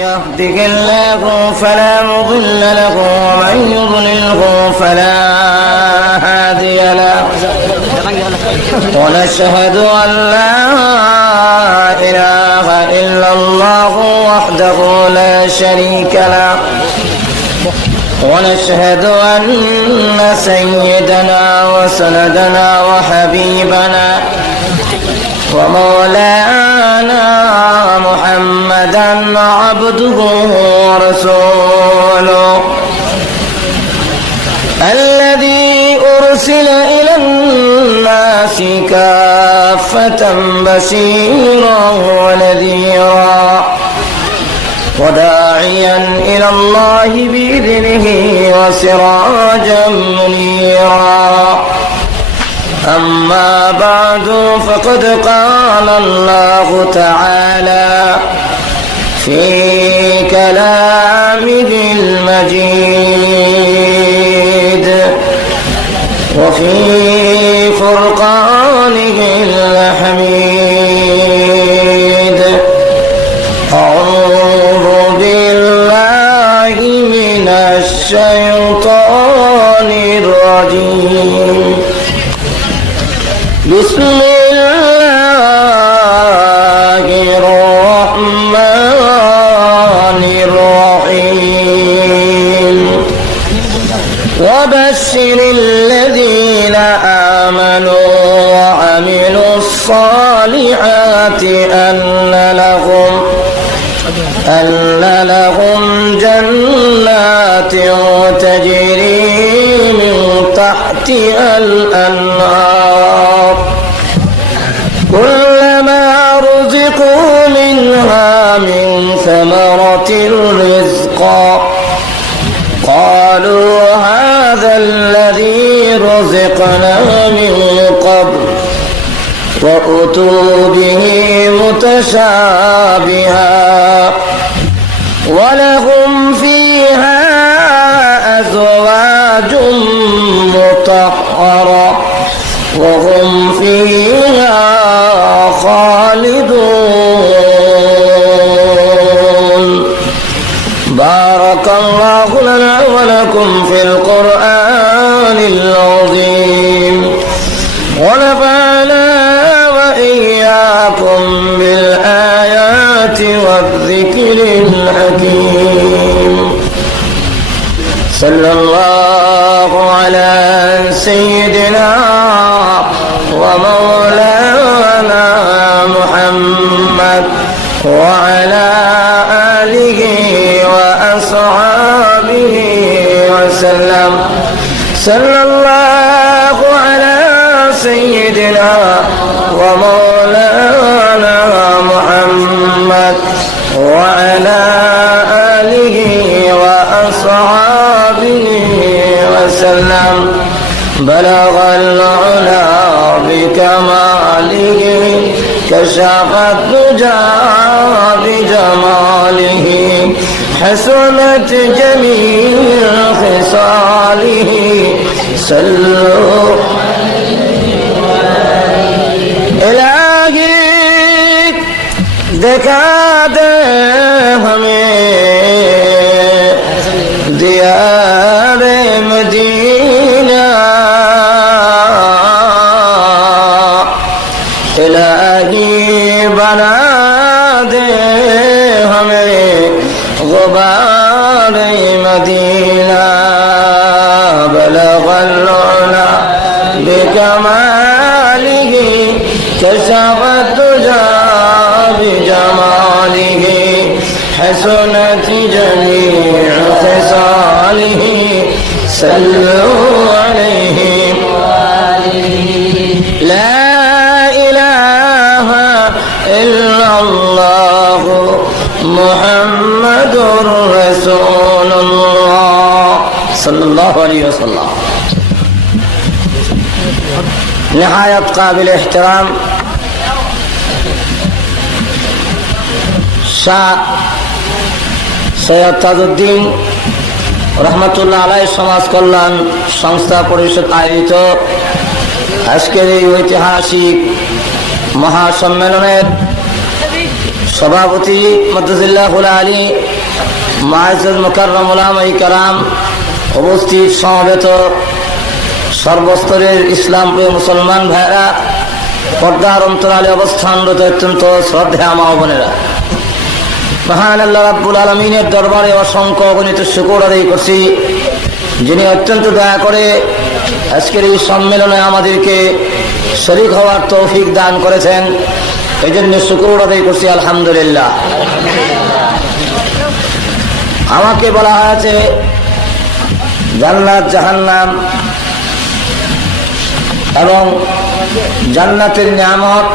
يهده الله فلا مضل له ومن يضلله فلا هادي له ونشهد أن لا إله إلا الله وحده لا شريك له ونشهد أن سيدنا وسندنا وحبيبنا ومولانا محمدا عبده ورسوله الذي أرسل إلى الناس كافة بشيرا ونذيرا وداعيا إلى الله بإذنه وسراجا منيرا أما بعد فقد قال الله تعالى في كلامه المجيد وفي فرقانه الحميد أعوذ بالله من الشيطان الرجيم بسم الله الرحمن الرحيم وبشر الذين آمنوا وعملوا الصالحات أن لهم جنات تجري من تحتها الأنهار كلما رزقوا منها من ثمرة رزقا قالوا هذا الذي رزقنا من قبل وأتوا به متشابها ولهم فيها أزواج مطهرة وهم فيها خالدون بارك الله لنا ولكم في القرآن العظيم ونفعنا وإياكم بالآيات والذكر الحكيم صلى الله على سيدنا ومولانا محمد وعلى آله وأصحابه وسلم صلى الله على سيدنا ومولانا محمد وعلى آله وأصحابه وسلم بلغ العلا بكماله كشف الدجى بجماله حسنت جميع خصاله صلوا إلهي दिखा दे हमें दियारे मदीना इलाही बना दे हमें गुबारे मदीना बलगल उला बिकमालिही कशफ तुजा بجماله حسنت جميع خصاله صلوا عليه لا إله إلا الله محمد رسول الله صلى الله عليه وسلم نهاية قابل احترام শাহ সৈয়দ তাজউদ্দিন রহমতুল্লাহ আলাইহি সমাজ কল্যাণ সংস্থা পরিষদ আয়োজিত আজকের এই ঐতিহাসিক মহাসম্মেলনের সভাপতি মদ্দাজিল্লাহুল আলী মুআজ্জাজ মুকাররম উলামায়ে কেরাম, উপস্থিত সমবেত সর্বস্তরের ইসলাম প্রিয় মুসলমান ভাইরা, পর্দার অন্তরালে অবস্থানরত অত্যন্ত শ্রদ্ধেয় মা ও বোনেরা, মহান আল্লাহ রাব্বুল আলামিনের দরবারে অসংখ্য অগণিত শুকর আদায় করছি, যিনি অত্যন্ত দয়া করে আজকের এই সম্মেলনে আমাদেরকে শরীক হওয়ার তৌফিক দান করেছেন। এই জন্য শুকর আদায় করছি আলহামদুলিল্লাহ। আমাকে বলা হয়েছে জান্নাত জাহান্নাম এবং জান্নাতের নিয়ামত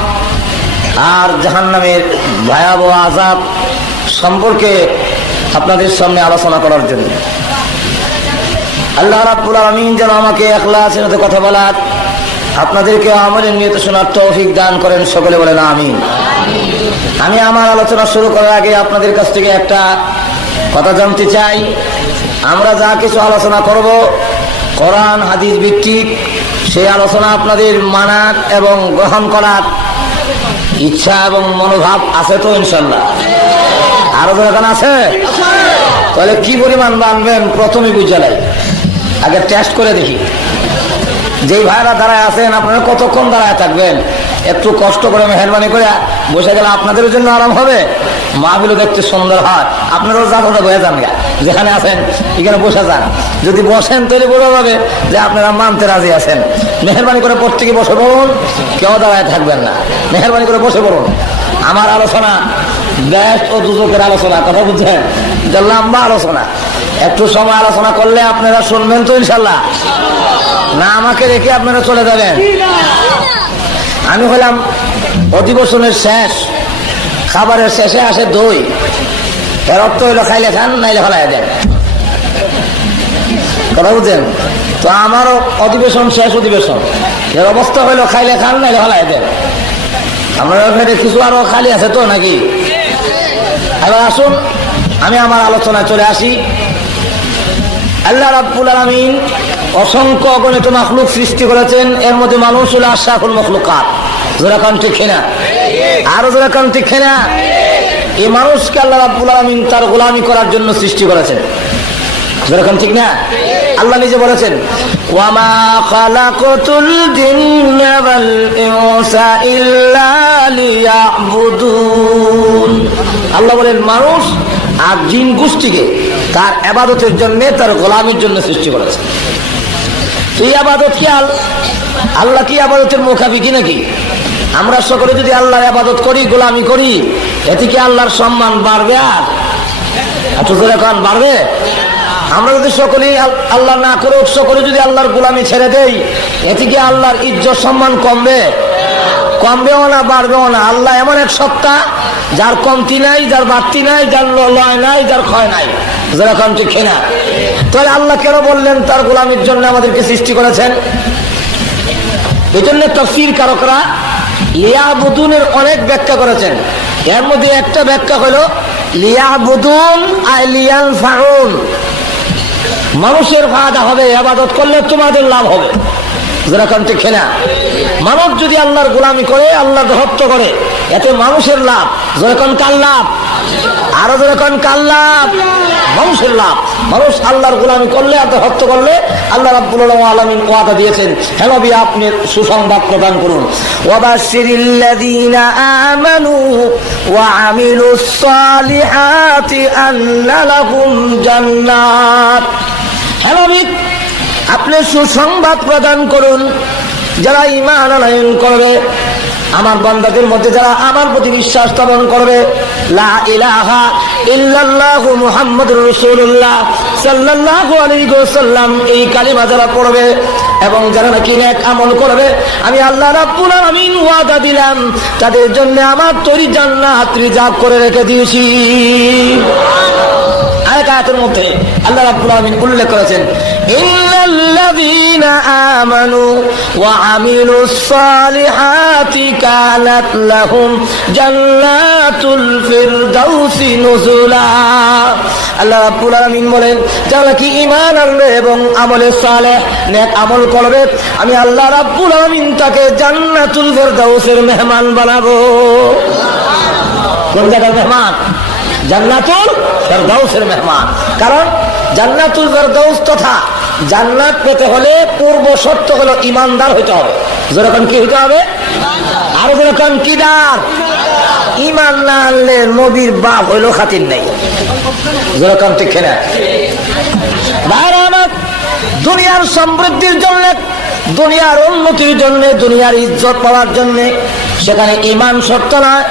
আর জাহান্নামের ভয়াবহ আযাব সম্পর্কে আপনাদের সামনে আলোচনা করার জন্য। আল্লাহ রাব্বুল আলামিন যেন আমাকে ইখলাসের সাথে কথা বলার, আপনাদেরকে আমলের নিয়ত শোনার তৌফিক দান করেন, সকলে বলেন আমিন। আমি আমার আলোচনা শুরু করার আগে আপনাদের কাছ থেকে একটা কথা জানতে চাই। আমরা যা কিছু আলোচনা করব কোরআন হাদিস ভিত্তিক, সেই আলোচনা আপনাদের মানার এবং গ্রহণ করার ইচ্ছা এবং মনোভাব আছে তো ইনশাল্লাহ? আরো দরকার আছে? তাহলে কি পরিমাণ মানবেন প্রথমে বুঝে নাই, আগে টেস্ট করে দেখি। যেই ভাইরা দাঁড়ায় আছেন আপনারা কতক্ষণ দাঁড়ায় থাকবেন? একটু কষ্ট করে মেহরবানি করে বসে গেলে আপনাদের জন্য আরাম হবে, মাহফিলও দেখতে সুন্দর হয়। আপনারাও জায়গাটা বয়ে যান, যেখানে আছেন এখানে বসে যান। যদি বসেন তাহলে বোঝা যাবে যে আপনারা মানতে রাজি আছেন। মেহরবানি করে প্রত্যেকে বসে পড়ুন, কেউ দাঁড়ায় থাকবেন না, মেহরবানি করে বসে পড়ুন। আমার আলোচনা দেশ ও দুজকের আলোচনা, কথা বুঝছেন? যে লম্বা আলোচনা, একটু সময় আলোচনা করলে আপনারা শুনবেন তো ইনশাল্লাহ? না আমাকে রেখে আপনারা চলে যাবেন? আমি হলাম অধিবেশনের শেষ, খাবারের শেষে আসে দই, এর অর্থ হইলো খাইলে খান নাইলে ফেলাই দেন, কথা বুঝছেন তো? আমারও অধিবেশন শেষ অধিবেশন, এর অবস্থা হইলো খাইলে খান নাইলে ফেলাই দেন। আপনার কিছু আরো খালি আছে তো নাকি? এবার আসুন আমি আমার আলোচনায় চলে আসি। আল্লাহ রাব্বুল আলামিন অসংখ্য অগণিত মাখলুক সৃষ্টি করেছেন, এর মধ্যে মানুষ হলো আশরাফুল মাখলুকাত। যারা কান ঠিক না, আরো যারা কান ঠিক না, এই মানুষকে আল্লাহ রাব্বুল আলামিন তার গোলামি করার জন্য সৃষ্টি করেছেন। যারা কান ঠিক না, আল্লাহ নিজে বলেছেন ওয়ামা খালাকাতুল জিন্না ওয়াল ইনসা ইল্লা লিয়াবুদুন। আল্লাহ বলেন মানুষ আর জিন গোষ্ঠীকে তার ইবাদতের জন্য, তার গোলামির জন্য সৃষ্টি করেছে। এই ইবাদত কি আল্লাহ কি ইবাদতের মুখাপেক্ষি নাকি? আমরা সকলে যদি আল্লাহর ইবাদত করি, গোলামি করি, এতে কি আল্লাহর সম্মান বাড়বে? আর এত জোরে কান বাড়বে? আমরা যদি সকলেই আল্লাহ না করে সকলে যদি আল্লাহর গোলামি ছেড়ে দেই, এতে কি আল্লাহর ইজ্জত সম্মান কমবে? কমবেও না, বাড়বেও না। আল্লাহ এমন এক সত্তা যার কমতি নাই, যার বাড়তি নাই, যার লয় নাই, যার ক্ষয় নাই। যারা কম ঠিক না, তাহলে আল্লাহ কেন বললেন তার গোলামির জন্য আমাদেরকে সৃষ্টি করেছেন? এই জন্য তাফসীর কারকরা লিয়াবুদুনের অনেক ব্যাখ্যা করেছেন। এর মধ্যে একটা ব্যাখ্যা হলো লিয়াবুদুন আই লিয়ানফাউন, মানুষের ফায়দা হবে, ইবাদত করলে তোমাদের লাভ হবে। যারা কান ঠিক না, মানুষ যদি আল্লাহর গোলামি করে, আল্লাহর ভক্ত করে, এতে মানুষের লাভ। যখন কার লাভ? আরো যখন কার লাভ? মানুষের লাভ। মানুষ আল্লাহর গোলামি করলে, আল্লাহর ভক্ত করলে আল্লাহ রাব্বুল আলামিন ওয়াদা দিয়েছেন, হে নবী আপনি সুসংবাদ প্রদান করুন, ওয়াবাশশিরিল্লাযীনা আমানু ওয়া আমিলুস সালিহাতি আন্না লাহুম জান্নাত। হে নবী আপনি সুসংবাদ প্রদান করুন, যারা ঈমান আনয়ন করবে, আমার বান্দাদের মধ্যে যারা আমার প্রতি বিশ্বাস স্থাপন করবে, লা ইলাহা ইল্লাল্লাহু মুহাম্মাদুর রাসূলুল্লাহ সাল্লাল্লাহু আলাইহি ওয়াসাল্লাম এই কালিমা যারা পড়বে এবং যারা নাকি নেক আমল করবে, আমি আল্লাহ রাব্বুল আলামিন ওয়াদা দিলাম তাদের জন্য আমার তৈরি জান্নাত রিজার্ভ করে রেখে দিয়েছি। আয়াতের মধ্যে আল্লাহ রাব্বুল আলামিন উল্লেখ করেছেন ইন্নাল্লাযীনা আমানু ওয়া আমিলুস সালিহাতি কানাত লাহুম জান্নাতুল ফিরদাউসি নুজুলা। আল্লাহ রাব্বুল আলামিন বলেন যারা কি ঈমান আনবে এবং আমলে সালেহ নেক আমল করবে, আমি আল্লাহ রাব্বুল আলামিন তাকে জান্নাতুল ফিরদাউসের মেহমান বানাবো। কোন জায়গার মেহমান? জান্নাতুল ফেরদাউসের মেহমান। কারণ জান্নাতুল ফেরদাউস তথা জান্নাত পেতে হলে পূর্ব শর্ত হলো ইমানদার হইতে হবে। যেরকম কি হইতে হবে? আর যেরকম কি দার? ইমান না আনলে নবীর বাপ হইলো খাতির নেই। যেরকম ঠিক না? বাইরে আমার দুনিয়ার সমৃদ্ধির জন্য, দুনিয়ার উন্নতির জন্য, দুনিয়ার ইজ্জত পাওয়ার জন্য সেখানে ইমান শর্ত নয়।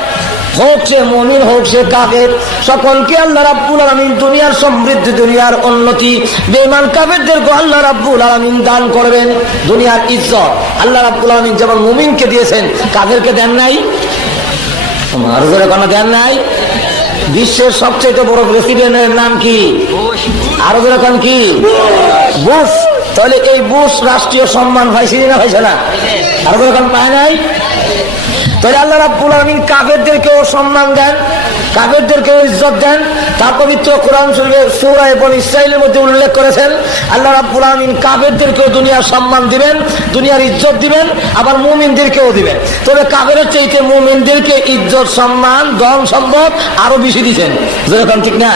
হোক সে মুমিন হোক সে কাফের, সকলকে আল্লাহ রাব্বুল আলামিন দুনিয়ার সমৃদ্ধি, দুনিয়ার উন্নতি, বেঈমান কাফেরদেরকে আল্লাহ রাব্বুল আলামিন দান করবেন। দুনিয়ার ইজ্জত আল্লাহ রাব্বুল আলামিন যেমন মুমিনকে দিয়েছেন, কাফেরকে দেন নাই? আরো জোরে কোনো দেন নাই? বিশ্বের সবচেয়ে বড় প্রেসিডেন্টের নাম কি? আরো জোরে কোন কি? বুশ। তাহলে এই বুশ রাষ্ট্রীয় সম্মান পাইছে না পাইছে না? আরো জোরে কোন পায় নাই? তাহলে আল্লাহ রাব্বুল আলামিন কাফেরদেরকেও সম্মান দেন, কাফেরদেরকেও ইজ্জত দেন। তার পবিত্র কোরআন শরীফের সূরা বনী ইসরাঈলের মধ্যে উল্লেখ করেছেন আল্লাহ রাব্বুল আলামিন কাফেরদেরকেও দুনিয়ার সম্মান দিবেন, দুনিয়ার ইজ্জত দিবেন, আবার মুমিনদেরকেও দিবেন। তবে কাফেরের চাইতে মুমিনদেরকে ইজ্জত, সম্মান, ধন সম্পদ আরো বেশি দিবেন। যেরকম ঠিক না?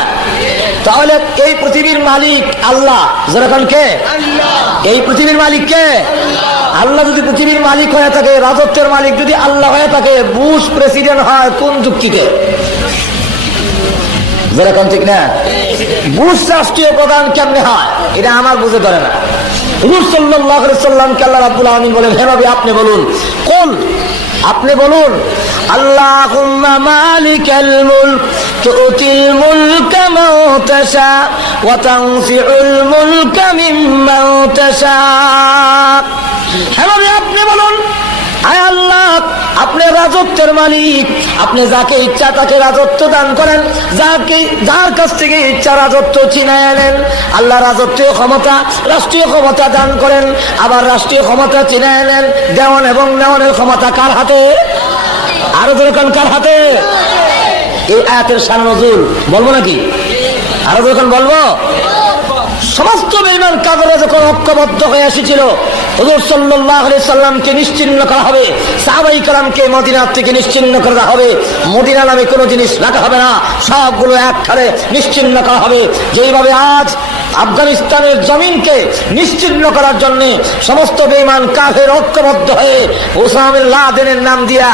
তাহলে এই পৃথিবীর মালিক আল্লাহ। যেরকম কে? এই পৃথিবীর মালিক কে? আল্লাহ। যদি পৃথিবীর মালিক হয়ে থাকে, রাজত্বের মালিক যদি আল্লাহ হয়ে থাকে, বুশ প্রেসিডেন্ট হয় কোন যুক্তিতে? যেরকম ঠিক না? বুশ রাষ্ট্রীয় প্রধান কেমনে হয় এটা আমার বুঝে ধরে না। হুজুর সাল্লাল্লাহু আলাইহি সাল্লামকে আল্লাহ রাব্বুল আলামিন বলেন, হে নবী আপনি বলুন, কোন আপনি বলুন, আল্লাহুম্মা মালিকাল মুলক তুতিল মুলকা মান তাশা ওয়া তানজিউল মুলকা মিম্মান তাশা। হে নবী আপনি বলুন, আয় আল্লাহ আপনি রাজত্বের মালিক, আপনি যাকে ইচ্ছা তাকে রাজত্ব দান করেন, যার কাছ থেকে ইচ্ছা রাজত্ব ছিনায় নেন। আল্লাহ রাজত্বীয় ক্ষমতা, রাষ্ট্রীয় ক্ষমতা দান করেন, আবার রাষ্ট্রীয় ক্ষমতা ছিনায় নেন। দেওয়ান এবং নেওয়ানের ক্ষমতা কার হাতে? আরো যখন কার হাতে? এই আয়াতের শান নজুল বলবো নাকি? আরো যখন বলবো, সমস্ত বেঈমান কাফেররা যখন ঐক্যবদ্ধ হয়ে এসেছিল, হুজুর সাল্লাল্লাহু আলাইহি সাল্লামকে নিশ্চিহ্ন করা হবে, সাহাবায়ে কেরামকে মদিনা থেকে নিশ্চিহ্ন করা হবে, মদিনা নামে কোনো জিনিস রাখা হবে না, সবগুলো একখানে নিশ্চিহ্ন করা হবে। যেইভাবে আজ আফগানিস্তানের জমিনকে নিশ্চিহ্ন করার জন্য সমস্ত বেঈমান কাফের ঐক্যবদ্ধ হয়ে ওসামা বিন লাদেনের নাম দিয়া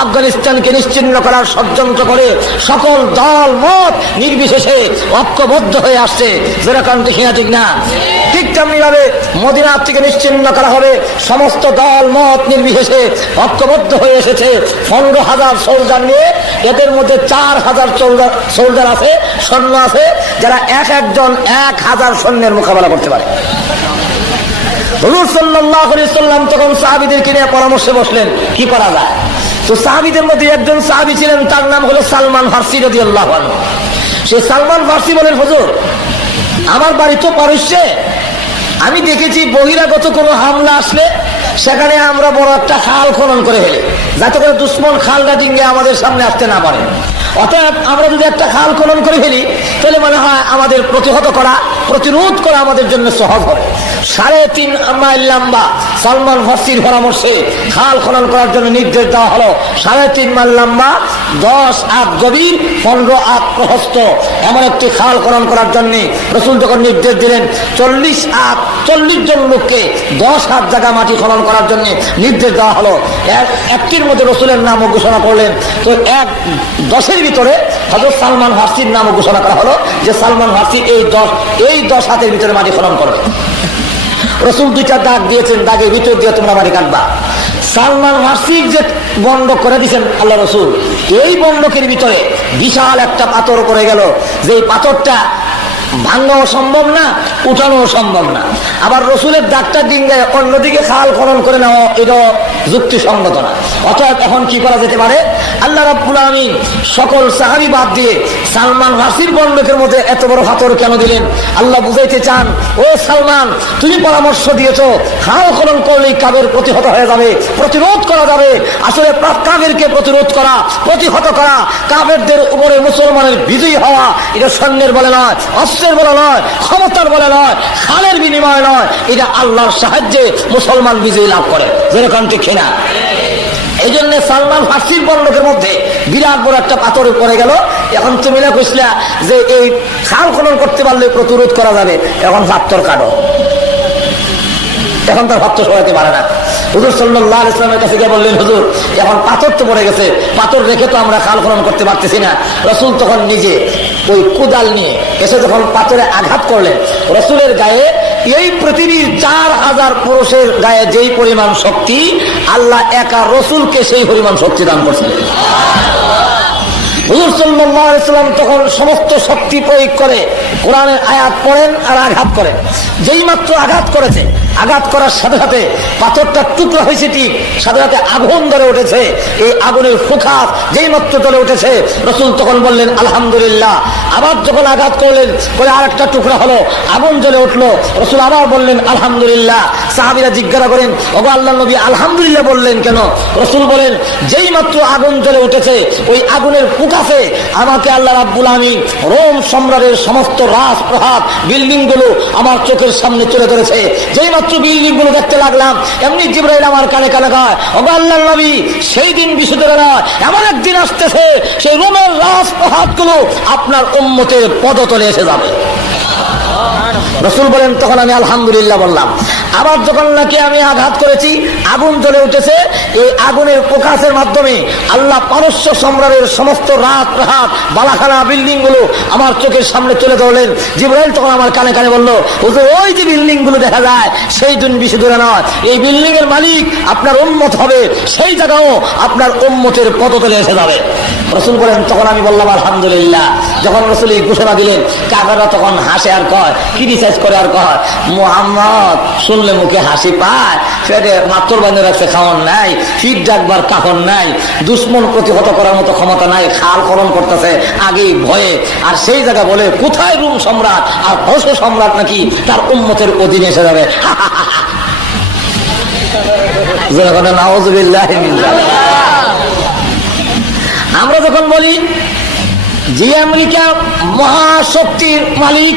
আফগানিস্তানকে নিশ্চিহ্ন করার ষড়যন্ত্র করে সকল দল মত নির্বিশেষে ঐক্যবদ্ধ হয়ে আসছে। যেরকম দেখি না ঠিক না? ঠিক তেমনি ভাবে মদিনা থেকে নিশ্চিহ্ন করা হবে, সমস্ত দল মত নির্বিশেষে ঐক্যবদ্ধ হয়ে এসেছে 15,000 সোলজার নিয়ে। এদের মধ্যে 4,000 সোলজার আছে, সৈন্য আছে, যারা একজন 1,000 সৈন্যের মোকাবেলা করতে পারে। হুজুর সাল্লাল্লাহু আলাইহি সাল্লাম তখন সাহাবীদেরকে নিয়ে পরামর্শে বসলেন কি করা যায়। তো সাহাবীদের মধ্যে একজন সাহাবী ছিলেন, তার নাম হলো সালমান ফারসি রাদিয়াল্লাহু আনহু। সে সালমান ফারসি বলেন, হুজুর আমার বাড়ি তো পারস্যে, আমি দেখেছি বহিরাগত কোনো হামলা আসলে সেখানে আমরা বড় একটা খাল খনন করে ফেলি, যাতে করে দুশ্মন খালটা ডিঙ্গে আমাদের সামনে আসতে না পারে। অতএব আমরা যদি একটা খাল খনন করে ফেলি তাহলে মনে হয় আমাদের প্রতিহত করা, প্রতিরোধ করা আমাদের জন্য সহজ হবে। 3.5 মাইল লম্বা সালমান ফারসির পরামর্শে খাল খনন করার জন্য নির্দেশ দেওয়া হলো। 3.5 মাইল লম্বা, 10 হাত গভীর, 15 হাত প্রশস্ত এমন একটি খাল খনন করার জন্য রাসূল যখন নির্দেশ দিলেন, 40 জন লোককে 10 হাত জায়গা মাটি খনন করার জন্য নির্দেশ দেওয়া হলো। একটির মধ্যে রাসূলের নামও ঘোষণা করলেন। তো 10 ভিতরে হযরত সালমান ফারসির নামও ঘোষণা করা হলো যে সালমান ফারসি এই 10 হাতের ভিতরে মাটি খনন করবে। রাসূল 2টা দাগ দিয়েছেন, দাগের ভিতর দিয়ে তোমরা মাটি কাটবা। সালমান ফারসি যে বন্ধক করে দিয়েছেন আল্লাহ রাসূল, এই বন্ধকের ভিতরে বিশাল একটা পাথর পড়ে গেল, যে পাথরটা ভাঙাও সম্ভব না, উঠানো সম্ভব না। আবার রসুলের দাগটা ডিঙ্গায় অন্যদিকে খাল খনন করে নেওয়া এটা যুক্তিসঙ্গত না। অতএব এখন কি করা যেতে পারে? আল্লাহ রাব্বুল আলামিন সকল সাহাবী বাদ দিয়ে সালমান ফারসির বন্ধকের মধ্যে এত বড় পাথর কেন দিলেন? আল্লাহ বুঝাইতে চান, ও সালমান তুমি পরামর্শ দিয়েছো খাল খনন করলেই কাবের প্রতিহত হয়ে যাবে, প্রতিরোধ করা যাবে। আসলে কাবেরকে প্রতিরোধ করা, প্রতিহত করা, কাবেরদের উপরে মুসলমানের বিজয়ী হওয়া, এটা সৈন্যের বলে নয়, অস্ত্রের বলে নয়, ক্ষমতার বলে নয়, খালের বিনিময় নয়, এটা আল্লাহর সাহায্যে মুসলমান বিজয়ী লাভ করে। যেরকম ঠিক না? এই জন্য সালমান ফারসির বন্ধকের মধ্যে বিরাট বড় একটা পাথর পড়ে গেল। এখন তুমি না কইসলা যে এই খাল খনন করতে পারলে প্রতিরোধ করা যাবে, এখন পাথর কাটো, এখন তার পাথর সরাতে পারে না। হুজুর সাল্লাল্লাহু আলাইহি ওয়াসাল্লামের কাছে গিয়ে বললেন, হুজুর এখন পাথর তো পড়ে গেছে, পাথর রেখে তো আমরা খাল খনন করতে পারতেছি না। রাসূল তখন নিজে ওই কোদাল নিয়ে এসে যখন পাথরে আঘাত করলেন, রাসূলের গায়ে এই পৃথিবীর 4000 পুরুষের গায়ে যেই পরিমাণ শক্তি, আল্লাহ একা রাসূলকে সেই পরিমাণ শক্তি দান করছিলেন। হুজুর সাল্লাল্লাহু আলাইহি ওয়াসাল্লাম তখন সমস্ত শক্তি প্রয়োগ করে কোরআনের আয়াত পড়েন আর আঘাত করেন। যেই মাত্র আঘাত করেছে, আঘাত করার সাথে সাথে পাথরটা টুকরা হয়েছে, ঠিক সাথে সাথে আগুন ধরে উঠেছে। এই আগুনের ফুঁকাত যেই মাত্র জ্বলে উঠেছে, রাসূল তখন বললেন আলহামদুলিল্লাহ। আবার যখন আঘাত করলেন, করে আরেকটা টুকরা হলো, আগুন জ্বলে উঠলো, রাসূল আবার বললেন আলহামদুলিল্লাহ। সাহাবীরা জিজ্ঞাসা করেন, ওগো আল্লাহর নবী আলহামদুলিল্লাহ বললেন কেন? রাসূল বলেন, যেই মাত্র আগুন জ্বলে উঠেছে, ওই আগুনের ফুঁকাতে আমাকে আল্লাহ রাব্বুল আমিন রোম সম্রাটের সমস্ত রাজপ্রাসাদ বিল্ডিং গুলো আমার চোখের সামনে তুলে ধরেছে। যেই মাত্র বিল্ডিং গুলো দেখতে লাগলাম, এমনি জিবরাইল আমার কানে কানে কয়, ওগো আল্লাহর নবী সেই দিন বিশুদ্ধ না, এমন একদিন আসতেছে সেই রোমের রাজপ্রাসাদ গুলো আপনার উম্মতের পদতলে এসে যাবে। রাসূল বলেন, তখন আমি আলহামদুলিল্লাহ বললাম। আবার যখন নাকি আমি আঘাত করেছি, আগুন জ্বলে উঠেছে, এই আগুনের প্রকাশের মাধ্যমে আল্লাহ পারস্য সম্রাটের সমস্ত রাজপ্রাসাদ বালাখানা বিল্ডিং গুলো আমার চোখের সামনে তুলে ধরলেন। জিবরাইল তখন আমার কানে কানে বলল, হুজুর ওই যে বিল্ডিং গুলো দেখা যায় সেই দিন বেশি দূরে নয়, এই বিল্ডিং এর মালিক আপনার উম্মত হবে, সেই জায়গাও আপনার উম্মতের পদতলে এসে যাবে। রাসূল বলেন, তখন আমি বললাম আলহামদুলিল্লাহ। যখন রাসূল এই ঘোষণা দিলেন, কাফেররা তখন হাসে আর কয়, ক্রিটিসাইজ করে আর কয়, মুহাম্মদ শুনলে মুখে হাসি পায়, পেটে মাত্র বাঁধে রাখছে, খাওয়ান নাই, ফিট ডাকবার কাফন নাই, দুশ্মন প্রতিহত করার মতো ক্ষমতা নাই, খাল খনন করতেছে আগেই ভয়ে। আর সেই জায়গা বলে কোথায় রোম সম্রাট আর পারস্য সম্রাট নাকি তার উম্মতের অধীনে এসে যাবে। নাউযুবিল্লাহি মিন যালিক। আমরা যখন বলি যে আমেরিকা মহাশক্তির মালিক,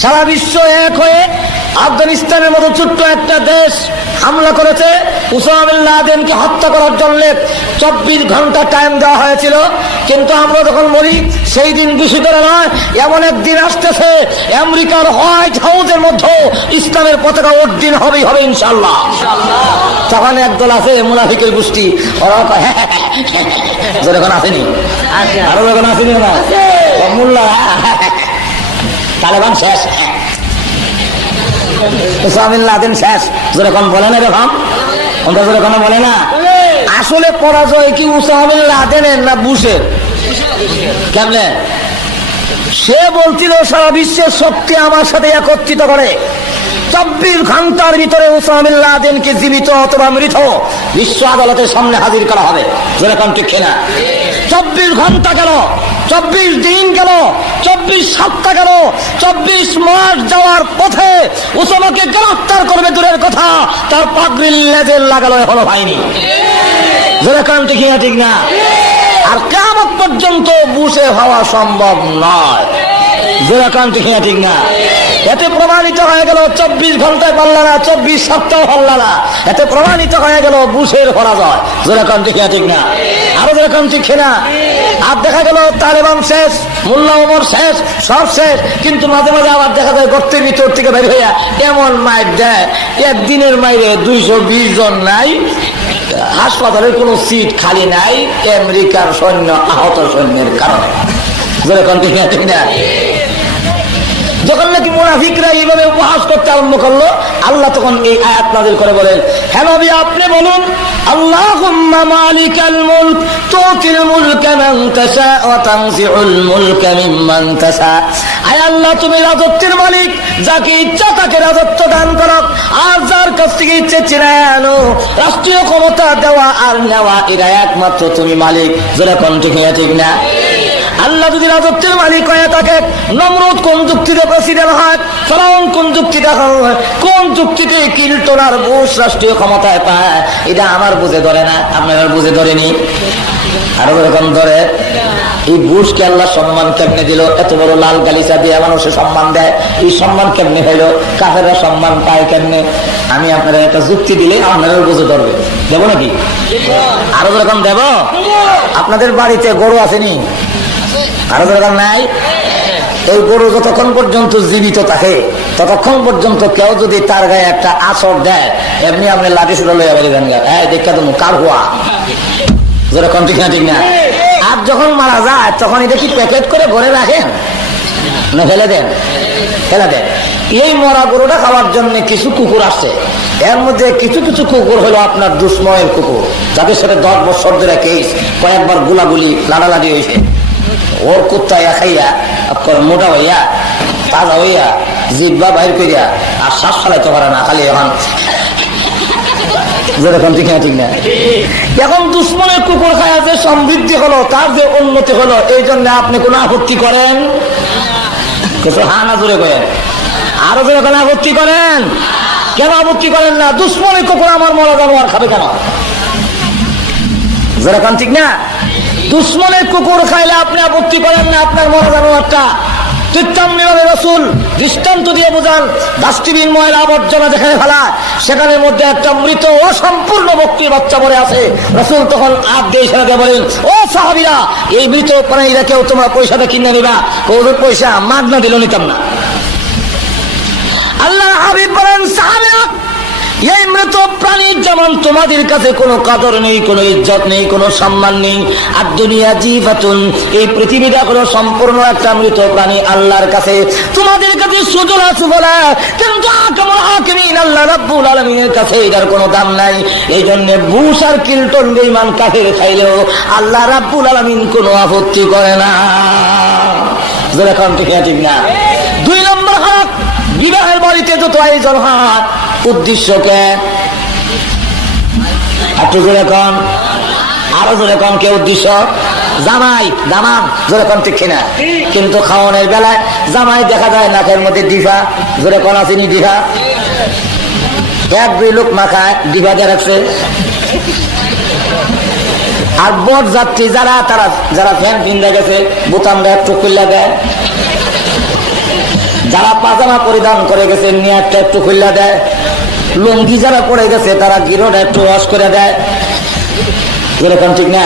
সারা বিশ্ব এক হয়ে আফগানিস্তানের মতো ছোট্ট একটা দেশ হামলা করেছে, উসামা বিন লাদেনকে হত্যা করার জন্য 24 ঘন্টা টাইম দেওয়া হয়েছিল। কিন্তু আমরা যখন বলি সেই দিন বেশি করে নয়, এমন একদিন আসতেছে আমেরিকার হোয়াইট হাউসের মধ্যে ইসলামের পতাকা উড্ডীন হবেই হবে ইনশাআল্লাহ। তখন একদল আছে মুনাফিকের গোষ্ঠী, ওরা যখন আসেনি, আরো যখন আসেনি না মোল্লা তালেবান শেষ, উসামা বিন লাদেন শেষ, যেরকম বলে না রেখাম, আমরা যেরকম বলে না। আসলে পরাজয় কি উসামা বিন লাদেনের না বুশের? কেমনে? সে বলছিল সারা বিশ্বের শক্তি আমার সাথে একত্রিত করে, 24 ঘন্টার ভিতরে উসামা বিন লাদেনকে জীবিত অথবা মৃত বিশ্ব আদালতের সামনে হাজির করা হবে। যেরকম ঠিক না? 24 ঘন্টা গেল, 24 দিন গেল, 24 সপ্তাহ গেল, 24 মাস যাওয়ার পথে উসামাকে গ্রেফতার করবে দূরের কথা, তার পাগড়ির লেজের লাগালো এখনো হয়নি। যেরকম ঠিক না? আর কিয়ামত পর্যন্ত বুশে হওয়া সম্ভব নয়। যেরকম ঠিক না? এতে প্রমাণিত হয়ে গেল 24 ঘন্টায় পারল না, 24 সপ্তাহ পারল না, এতে প্রমাণিত হয়ে গেল বুশের পরাজয়। যেরকম ঠিক না? আরো যেরকম ঠিক না? আর দেখা গেল তালেবান শেষ, মোল্লা ওমর শেষ, সব শেষ। কিন্তু মাঝে মাঝে আবার দেখা যায় গর্তের ভিতর থেকে বের হইয়া এমন মাইর দেয়, একদিনের মাইরে 220 জন নাই, হাসপাতালের কোনো সিট খালি নাই, আমেরিকার সৈন্য আহত সৈন্যের কারণে। যেরকম ঠিক না? যখন নাকি মুনাফিকরা এইভাবে উপহাস করতে আরম্ভ করলো, আল্লাহ তখন এই আয়াত নাযিল করে বলেন, হে নবী আপনি বলুন, আল্লাহুম্মা মালিকাল মুলক তুতিল মুলকা মান তাশা ওয়া তানজিউল মুলকা মিম্মান তাশা। আয় আল্লাহ তুমি রাজত্বের মালিক, যাকে ইচ্ছা তাকে রাজত্ব দান করো, আর যার কাছ থেকে ইচ্ছে ছিনায় আনো। রাষ্ট্রীয় ক্ষমতা দেওয়া আর নেওয়া এরা একমাত্র তুমি মালিক। যেরকম ঠিক না? আল্লাহ যদি রাজত্বের মালিক হয়ে থাকে, নমরুদ কোন যুক্তিতে প্রেসিডেন্ট হয়, ফেরাউন কোন যুক্তিতে হয়, কোন যুক্তিতে কিল্টন আর বুশ রাষ্ট্রীয় ক্ষমতায় পায়, এটা আমার বুঝে ধরে না, আপনার বুঝে ধরেনি। আরো এরকম ধরে এই বুশকে আল্লাহ সম্মান কেমনে দিল? এত বড় লাল গালিচা দিয়ে মানুষের সম্মান দেয়, এই সম্মান কেমনে হইল? কাফেররা সম্মান পায় কেমনে? আমি আপনারা একটা যুক্তি দিলে আপনারা বুঝে ধরবে। দেবো নাকি? আরো এরকম দেব? আপনাদের বাড়িতে গরু আসেনি? আরো দরকার নাই। এই গরু যতক্ষণ পর্যন্ত জীবিত থাকে ততক্ষণ পর্যন্ত কেউ যদি তার গায়ে একটা আছর দেয় এমনি আপনি লাঠি সুরা লইয়া বলে দেন, হ্যাঁ দেখা তুমি কার হওয়া, যেরকম ঠিক না ঠিক না। আর যখন মারা যায় তখন এটা কি প্যাকেট করে ভরে রাখেন না ফেলে দেন? ফেলে দেন। এই মরা গরুটা খাওয়ার জন্য কিছু কুকুর আসছে, এর মধ্যে কিছু কিছু কুকুর হলো আপনার দুশ্ময়ের কুকুর, যাদের সাথে 10 বছর ধরে কেস কয়েকবার গুলাগুলি লাড়ালাড়ি হয়েছে। ওর কুত্তাইয়া খাইয়া মোটা হইয়া তাজা হইয়া জিব্বা বাইর করিয়া আর শ্বাস চালাইতে পারে না, খালি এখন যেরকম ঠিক না ঠিক না। এখন দুশ্মনের কুকুর খায়া যে সমৃদ্ধি হলো, তার যে উন্নতি হলো, এই জন্য আপনি কোন আপত্তি করেন? কিছু হা না জোরে করেন, আরো জোরে কোন আপত্তি করেন? কেন আপত্তি করেন না? দুশ্মনের কুকুর আমার মরা জানোয়ার খাবে কেন? যেরকম ঠিক না। দুশ্মনের কুকুর খাইলে আপনি আপত্তি করেন না, আপনার মরা জানোয়ারটা। রাসূল দৃষ্টান্ত দিয়ে বোঝান, ডাস্টবিন ময়লা আবর্জনা যেখানে ফেলা সেখানে মধ্যে একটা মৃত অসম্পূর্ণ বকরির বাচ্চা পড়ে আছে। রাসূল তখন আগ দিয়ে ইশারা বলেন, ও সাহাবীরা, এই মৃত প্রাণীরা কেউ তোমরা পয়সাটা কিনে নিবা? ওদের পয়সা মাগনা দিল নিতাম না। আল্লাহ হাবিব বলেন, সাহাবীরা, এই মৃত প্রাণীর যেমন তোমাদের কাছে কোনো কদর নেই, কোনো ইজ্জত নেই, কোনো সম্মান নেই। আর দুনিয়া জিফাতুন, এই পৃথিবীটা কোনো সম্পূর্ণ একটা মৃত প্রাণী আল্লাহর কাছে। তোমাদের কাছে সুজল আছে বলে, কিন্তু আকামুল হাকিমিন আল্লাহ রাব্বুল আলামিনের কাছে এটার কোনো দাম নাই। এই জন্য বুশ আর কিল্টন বেঈমান কাফের খাইলেও আল্লাহ রাব্বুল আলামিন কোনো আপত্তি করে না। যেরকম ঠিক না ঠিক না। 2 নম্বর হক, বিবাহের বাড়িতে যত আয়োজন হয় উদ্দেশ্যকে একটু যেরকম আরো যেরকম কে উদ্দেশ্য জামাই দামাম, যেরকম ঠিক কিনা। কিন্তু খাওয়ানোর বেলায় জামাই দেখা যায় নাকের মধ্যে ডিফা, যেরকম আসেনি ডিফা, 1-2 লোক মাখায় ডিফা দিয়ে রাখছে। আর বর যাত্রী যারা তারা যারা ফ্যান পিন্দা গেছে বোতামটা একটু খুললা দেয়, যারা পাজামা পরিধান করে গেছে নিয়ারটা একটু খুললা দেয়, লুঙ্গি যারা পড়ে গেছে তারা গিরোটা একটু ওয়াশ করে দেয়, যেরকম ঠিক না।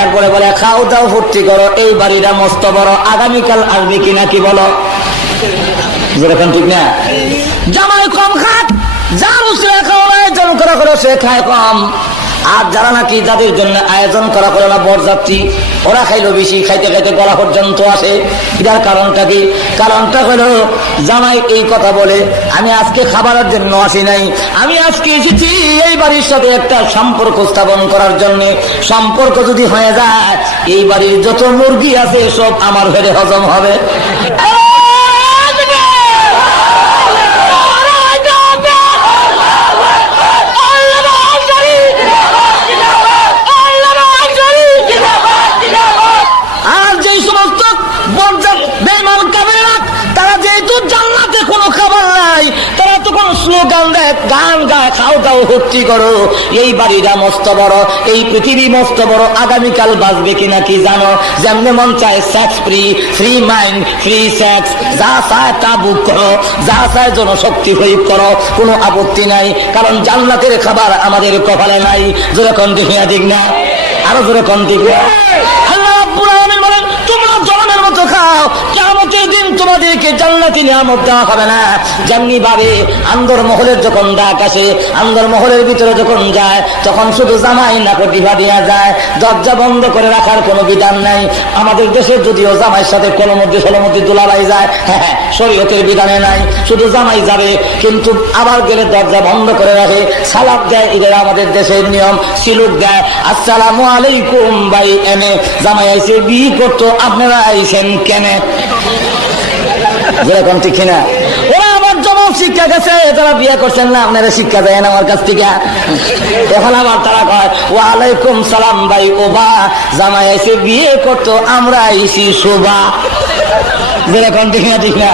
এরপরে বলে খাও দাও ফুর্তি করো, এই বাড়িটা মস্ত বড়, আগামীকাল আসবে কিনা কি বলো, যেরকম ঠিক না। জামাই কম খাত, যার উসরে খাওয়া আয়োজন করা করো সে খায় কম। আর যারা নাকি যাদের জন্য আয়োজন করা করে না বরযাত্রী, ওরা খাইলো বেশি, খাইতে খাইতে গলা পর্যন্ত আসে। এটার কারণটা কি? কারণটা হলো জামাই এই কথা বলে, আমি আজকে খাবারের জন্য আসি নাই, আমি আজকে এসেছি এই বাড়ির সাথে একটা সম্পর্ক স্থাপন করার জন্য। সম্পর্ক যদি হয়ে যায় এই বাড়ির যত মুরগি আছে সব আমার ঘরে হজম হবে। গান গায়, খাও দাও ভর্তি করো, এই বাড়িটা মস্ত বড়, এই পৃথিবী মস্ত বড়, আগামীকাল বাঁচবে কিনা কি জানো। যেমনি মন চায় sex free, free mind, free sex, যা চায় তা বুক করো, যা চায় জনশক্তি প্রয়োগ করো, কোনো আপত্তি নাই। কারণ জান্নাতের খাবার আমাদের কপালে নাই। যেরকম দেখি না ঠিক না, আরো যেরকম ঠিক না। আল্লাহ রাব্বুল আলামিন বলেন, তোমরা জন্মের মতো খাও, কিয়ামতের দিন তোমাদেরকে জান্নাতি নিয়ামত দেওয়া হবে না। যেমনি ভাবে আন্দর মহলের যখন ডাক আসে, আন্দর মহলের ভিতরে যখন যায় তখন শুধু জামাই নাকে ডিভা দেওয়া যায়, দরজা বন্ধ করে রাখার কোনো বিধান নাই। আমাদের দেশে যদিও জামাইয়ের সাথে কলমধ্যে দুলাভাই যায়, হ্যাঁ শরীয়তের বিধানে নাই, শুধু জামাই যাবে, কিন্তু আবার গেলে দরজা বন্ধ করে রাখে, সালাম দেয়, এটা আমাদের দেশের নিয়ম। সিলুক দেয়, আসসালামু আলাইকুম ভাই, এনে জামাই আইসে বিয়ে করতো, আপনারা আইসেন কেনে, যেরকম ঠিক না। ওরা আমার জমা শিক্ষা গেছে, যারা বিয়ে করছেন না আপনারা শিক্ষা দেন আমার কাছ থেকে। এখন আবার তারা কয় ওয়ালাইকুম সালাম ভাই, ও বা জামাই আইসে বিয়ে করতো, আমরা আইসি শোভা, যেরকম ঠিক না ঠিক না।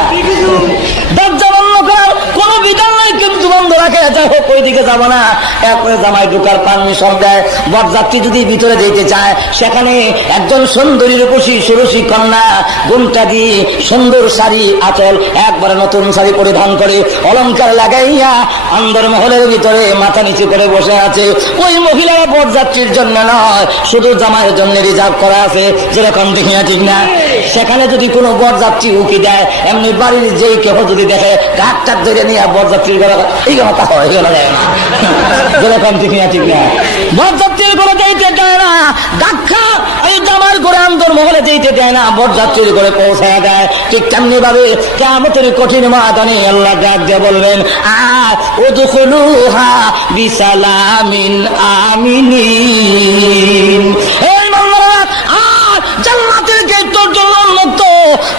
দরজা বন্ধ করার কোনো বিধান নাই, কিন্তু বন্ধ রাখে, যাই হোক ওই দিকে যাবো না। এরপরে জামাই ঢুকার পারমিশন দেয়। বরযাত্রী যদি ভিতরে যেতে চায়, সেখানে একজন সুন্দরী রূপসী সুরসী কন্যা ঘুমটা দিয়ে সুন্দর শাড়ি আঁচল একবারে নতুন শাড়ি পরিধান করে অলংকার লাগাইয়া আন্দর মহলের ভিতরে মাথা নিচু করে বসে আছে। ওই মহিলারা বরযাত্রীর জন্য নয়, শুধু জামাইয়ের জন্য রিজার্ভ করা আছে, যেরকম ঠিক না ঠিক না। সেখানে যদি কোনো বরযাত্রী উকি দেয়, এমনি বাড়ির যেই কেহ যদি দেখে গাছ টাক ধরে নিয়ে বরযাত্রীর ঘরে এই কথা হয়, এগুলো যায় না। যেরকম ঠিক না, ঠিক না, বরযাত্রীর ঘরে যেতে দেয় না, দেখা এই জামার ঘরে আন্দর মহলে যেতে দেয় না, বরযাত্রীর ঘরে পৌঁছায় দেয়। ঠিক তেমনি ভাবে কিয়ামতের কঠিন ময়দানে আল্লাহ ডাক দিয়ে বলবেন, উদখুলুহা বিসালামিন আমিনিন। এই বান্দারা, জান্নাতের গেট তোর জন্য উন্মুক্ত,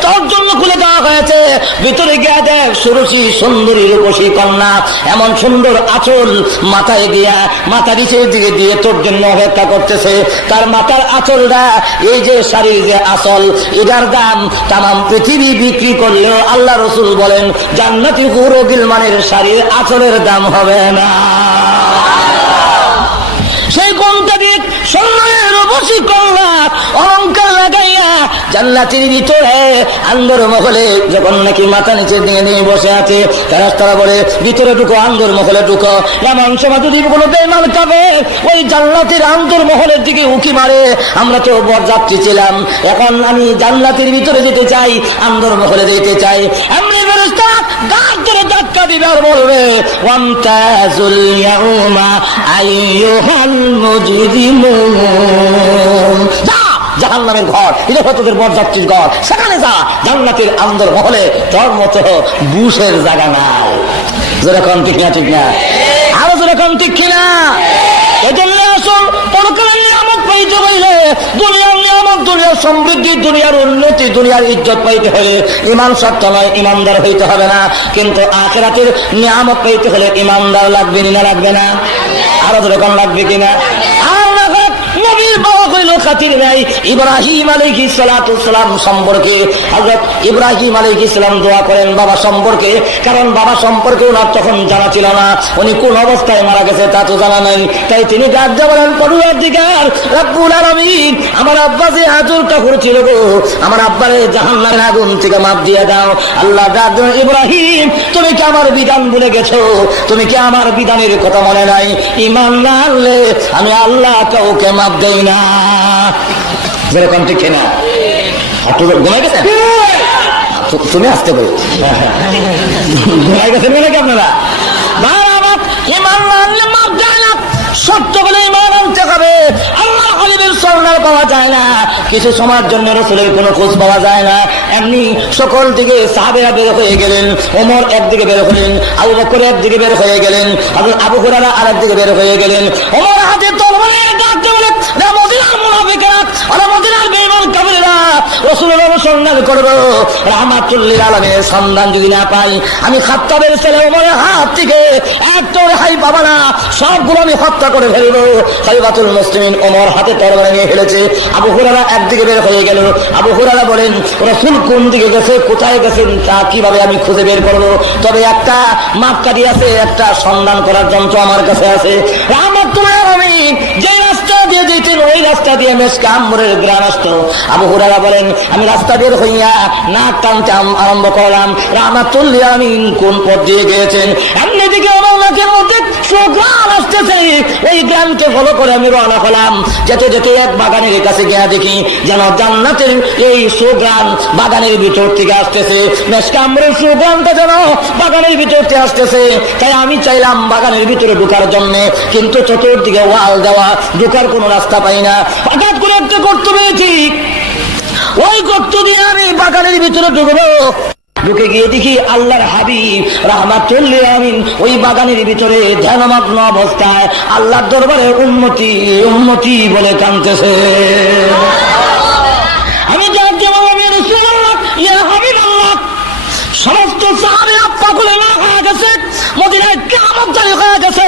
তোর জন্য খুলে দেওয়া হয়েছে। ভিতরে গিয়ে দেখ সুরুচি সুন্দরী রূপসী কন্যা, এমন সুন্দর আঁচল মাথায় দিয়া, মাথা নিচের দিকে দিয়ে তোর জন্য অপেক্ষা করতেছে। তার মাথার আঁচলটা, এই যে শাড়ির যে আঁচল, এটার দাম তামাম পৃথিবী বিক্রি করলেও আল্লাহ রসুল বলেন জান্নাতি হুরুল গিলমানের শাড়ির আঁচলের দাম হবে না। সেই কোনটা দিয়ে সোনার রূপসী কন্যা অলংকার লাগাইয়া জান্নাতের ভিতরে আন্দর মহলে যখন নাকি মাথা নিচের দিকে নিয়ে বসে আছে, তারা বলে ভিতরে ঢুকো, আন্দর মহলে ঢুকো। এমন সময় যদি কোনো বেঈমান কাফের ওই জান্নাতের আন্দর মহলের দিকে উকি মারে, আমরা তো বরযাত্রী ছিলাম, এখন আমি জান্নাতের ভিতরে যেতে চাই, আন্দর মহলে যেতে চাই, এমনি ফেরেশতা গাছ ধরে ধাক্কা দিবে আর বলবে ওয়ামতাজুল ইয়াউমা আইয়ুহাল মুজরিমুন। জাহান্নামের ঘর, এটা তোদের বরযাত্রীর ঘর, সেখানে যা, জান্নাতের আন্দর মহলে তোর মতো বুশের জায়গা নাই। যেরকম ঠিক না, ঠিক না, আরো যেরকম ঠিক কিনা। এজন্য আসুন, পরকালের নিয়ামত পাইতে হইলে, দুনিয়ার নিয়ামত, দুনিয়ার সমৃদ্ধি, দুনিয়ার উন্নতি, দুনিয়ার ইজ্জত পাইতে হলে ইমান শর্ত নয়, ইমানদার হইতে হবে না। কিন্তু আখিরাতের নিয়ামত পাইতে হলে ইমানদার লাগবে না, লাগবে না? আরো যেরকম লাগবে কিনা। নবীর বাবা কইল খাতির নাই ইব্রাহিম আলাইহিস সালাতু সালাম সম্পর্কে। হযরত ইব্রাহিম আলাইহিস সালাম দোয়া করেন বাবা সম্পর্কে, কারণ বাবা সম্পর্কে ওনার তখন জানা ছিল না, উনি কোন অবস্থায় মারা গেছে তা তো জানা নাই। তাই তিনি ডাক দিয়ে বলেন, পরওয়ারদিগার রব্বুল আলামিন, আমার আব্বা যে আজর কাফর ছিল গো, আমার আব্বারে জাহান্নামের আগুন থেকে মাফ দিয়ে দাও। আল্লাহ ডাক দেন, ইব্রাহিম তুমি কি আমার বিধান ভুলে গেছো? তুমি কি আমার বিধানের কথা মনে নাই? ঈমান না আনলে আমি আল্লাহ কাউকে মাফ দেই না। যেরকম ঠিক না, ঘুমাই গেছেন তুমি, আসতে পারি ঘুমাই গেছেন নাকি আপনারা? ঈমান না আনলে মাফ দেয় না, সত্য বলে ঈমান আনতে হবে। আল্লাহ হাবিবের সরদার পাওয়া যায় না, কিছু সময়ের জন্য রাসূলের কোনো খোঁজ পাওয়া যায় না। এমনি সকল দিকে সাহাবেরা বের হয়ে গেলেন, ওমর একদিকে বের হলেন, আবু বকর একদিকে বের হয়ে গেলেন, আবু হুরায়রা আরেকদিকে বের হয়ে গেলেন। ওমর হাতে তরবারি ডাকতে বলে, মদিনার মুনাফিকরা, মদিনার বেঈমান কাফেররা রাসূলের অনুসন্ধান করব, রাহমাতুল লিল আলামিনের সন্ধান যদি না পাই, আমি খাত্তাবের ছেলে ওমরের হাত থেকে একটা রেহাই পাবো না, সবগুলো আমি হত্যা করে ফেলবো। খলিফাতুল মুসলিমিন ওমর হাতে তরবারি নিয়ে ফেলেছে। আবু হুরায়রা একদিকে বের হয়ে গেল। আবু হুরায়রা বলেন, রাসূল কোন দিকে গেছে, কোথায় গেছেন, তা কিভাবে আমি খুঁজে বের করবো? তবে একটা মাপকাঠি আছে, একটা সন্ধান করার যন্ত্র আমার কাছে আছে। রাহমাতুল লিল আলামিন যে রাস্তা দিয়ে যেতেন ওই রাস্তা দিয়ে মেশকে আম্বরের গ্রাম আসতো। আবু হুরায়রা বলেন, আমি রাস্তা বের হইয়া নাক টানতে আরম্ভ করলাম, রাহমাতুল লিল আলামিন কোন পথ দিয়ে গিয়েছেন। এমনি দিকে আমার নাকের মধ্যে সুগ্রাণ আসতেছে, এই গ্রামকে ফলো করে আমি রওনা হলাম। যেতে যেতে এক বাগানের কাছে গিয়ে দেখি যেন জান্নাতের এই সুগ্রাণ বাগানের ভিতর থেকে আসতেছে, মেশকে আম্বরের সুগ্রাণটা যেন বাগানের ভিতর থেকে আসতেছে। তাই আমি চাইলাম বাগানের ভিতরে ঢোকার জন্য, কিন্তু চতুর্দিকে ওয়াল দেওয়া, ঢোকার কোনো রাস্তা পাই না। হঠাৎ করে একটা গর্ত পেয়েছি, ওই গর্ত দিয়ে আমি বাগানের ভিতরে ঢুকবো। ঢুকে গিয়ে দেখি আল্লাহর হাবিব রাহমাতুল লিল আলামিন ওই বাগানের ভিতরে ধ্যানমগ্ন অবস্থায় আল্লাহর দরবারে উম্মতি উম্মতি বলে কাঁদতেছে। আমি জানতে পারলাম, রাসূলুল্লাহ, ইয়া হাবিবাল্লাহ, সমস্ত সাহাবীরা পাগল হয়ে গেছে, মদিনায় কিয়ামত জারি হয়ে গেছে,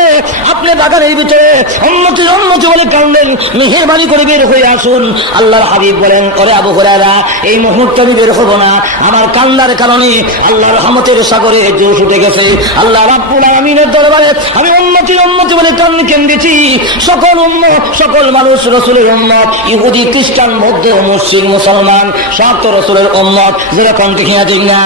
আপনি বাগানের ভিতরে উম্মতি উম্মতি বলে কাঁদেন, মেহেরবানি করে বের হয়ে আসুন। আল্লাহর হাবিব বলেন, ওরে আবু হুরায়রা, এই মুহূর্তে আমি বের হব না, আমার কান্নার কারণে আল্লাহর রহমতের সাগরে জোশ উঠে গেছে। আল্লাহ রাব্বুল আলামিনের দরবারে আমি উম্মতি উম্মতি বলে কেঁদেছি। সকল উম্মত, সকল মানুষ রাসূলের উম্মত, ইহুদি খ্রিস্টান বৌদ্ধ মুশরিক মুসলমান সব তো রাসূলের উম্মত। যেরকম ঠিক না, ঠিক না?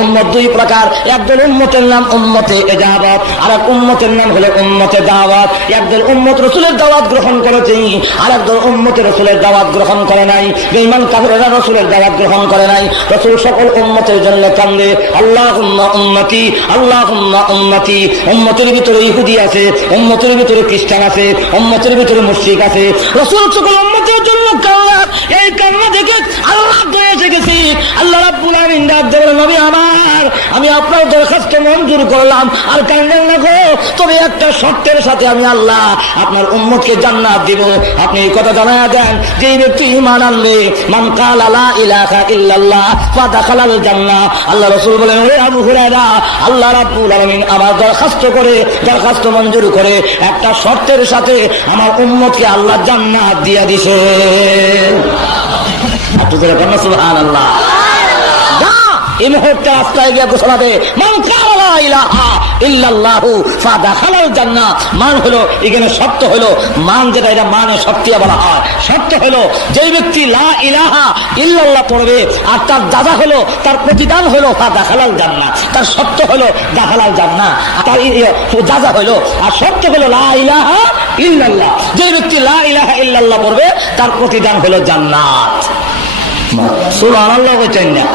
উম্মত দুই প্রকার, একদল উম্মতের নাম উম্মতে ইজাবত, আর এক উম্মতের নাম হলো উম্মতে দাওয়াত। একদল উম্মত রাসূলের দাওয়াত গ্রহণ করেছে, আর একদল উম্মতে রাসূলের দাওয়াত গ্রহণ করে নাই। বেঈমান কাফেররা রাসূলের দাওয়াত গ্রহণ করে নাই। রাসূল সকল উম্মতের জন্য কান্দে, আল্লাহুম্মা উম্মতি, আল্লাহুম্মা উম্মতি। উম্মতের ভিতরে ইহুদি আছে, উম্মতের ভিতরে খ্রিস্টান আছে, উম্মতের ভিতরে মুশরিক আছে। রাসূল সকল উম্মতের জন্য কান্না। এই কান্না দেখে আল্লাহ দয়া এসে গেছি। আল্লাহ রাব্বুল আলামিন ডাক দেবেন, নবী আমার, আমি আপনার দরখাস্ত মঞ্জুর করলাম, আর কান্দেন না গো, তবে একটা শর্তের সাথে আমি আল্লাহ আপনার উম্মতকে জান্নাত দিব। আপনি এই কথা জানায়া দেন, যে ব্যক্তি ঈমান আনবে, মান কালা লা ইলাহা ইল্লাল্লাহ ফাদাখালাল জান্নাহ। আল্লাহ রাসূল বলেন, ওরে আবু হুরায়রা, আল্লাহ রাব্বুল আলামিন আমার দরখাস্ত মঞ্জুর করে একটা শর্তের সাথে আমার উম্মতকে আল্লাহ জান্নাত দিয়া দিছে। সুবহানাল্লাহ। এই মুহূর্তে রাস্তায় গিয়ে ঘোষণা দে, মান কালা লা ইলাহা ইল্লাল্লাহু ফাদাখালাল জান্নাহ। মান হলো এখানে শর্ত হলো, মান যেটা, এটা মানে শর্তিয়া বলা হয়। শর্ত হলো যে ব্যক্তি লা ইলাহা ইল্লাল্লাহ পড়বে, আর তার দাদা হলো, তার প্রতিদান হলো ফাদাখালাল জান্নাহ। তার শর্ত হলো দাখালাল জান্নাহ, তার দাদা হলো, আর শর্ত হলো লা ইলাহা ইল্লাল্লাহ। যে ব্যক্তি লা ইলাহা ইল্লাল্লাহ পড়বে, তার প্রতিদান হলো জান্নাত। সুবহানাল্লাহ বলছেন না?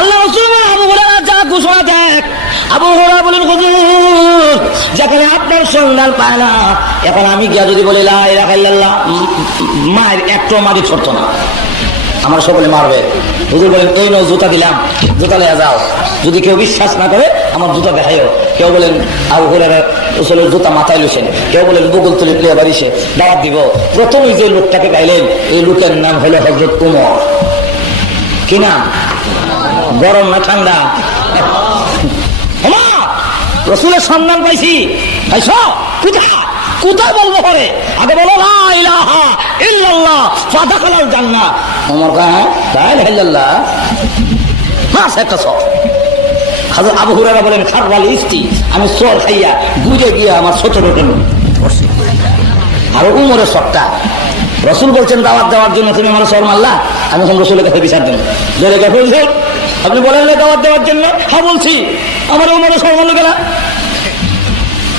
আল্লাহ রাসূল আবু হুরায়রা যা ঘোষণা দেখ, আবু হুরায়রা বলেন, হুজুর, যেখানে আপনার সন্ধান পায় না, এখন আমি গিয়া যদি বলি লা ইলাহা ইল্লাল্লাহ, মায়ের একটু মারি ছড়তো না, আমার সকলে মারবে। হুজুর বলেন, এই নাও জুতা দিলাম, জুতা লইয়া যাও। যদি কেউ বিশ্বাস না করে আমার জুতা দেখাইও। কেউ বলেন আবু হুরায়রা রাসূলের জুতা মাথায় লইছেন, কেউ বলেন বুকুল তুলে লিয়ে বাড়িছে, দাওয়াত দিব। প্রথমে যে লোকটাকে গাইলেন, এই লোকের নাম হলো হযরত উমর। কি নাম? গরম না ঠান্ডা? রাসূলের সন্ধান পাইছি, পাইছ কোথায়? কোথায় বলবো পরে? আগে বলো লা ইলাহা ইল্লাল্লাহ ফাদাখালাল জান্নাহ। ওমর কয়, লা ইলাহা ইল্লাল্লাহ মাস একটা সব। হযরত আবু হুরায়রা বলেন, খারওয়াল ইস্তি, আমি সর খাইয়া গুজে গিয়ে আমার ছোট ছোট করছি। আর উমরের সবটা রাসূল বলছেন দাওয়াত দেওয়ার জন্য, তুমি আমার সর মারলা, আমি এখন রাসূলের কাছে বিচার দেব। ধরে গেছে, আপনি বলেন না দাওয়াত দেওয়ার জন্য? হ্যাঁ বলছি। আমার উমরের সর মারল গেলা,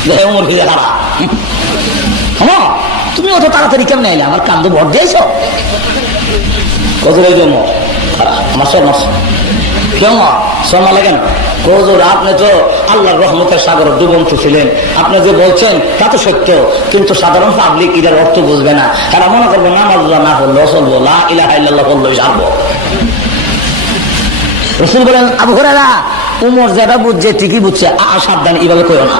দেখে উমর ভিজে খারাপ। হ্যাঁ, তুমি অত তাড়াতাড়ি কেমন আইলে? আমার কান্দ ভর দিয়েছ কত জন্য খারাপ, আমার সর মারছ কেউ শর্মা লাগেন। হুজুর, আপনি তো আল্লাহর রহমতের সাগর ডুবন্ত ছিলেন, আপনি যে বলছেন তা তো সত্য, কিন্তু সাধারণ পাবলিক এটার অর্থ বুঝবে না। তারা মনে করবো নামাজ না পড়লেও চলবো, লা ইলাহা ইল্লাল্লাহ বললেই ছাড়বো। রাসূল বলেন, আবু হুরায়রা, উমর যেটা বুঝছে ঠিকই বুঝছে, সাবধান, এইভাবে কইও না।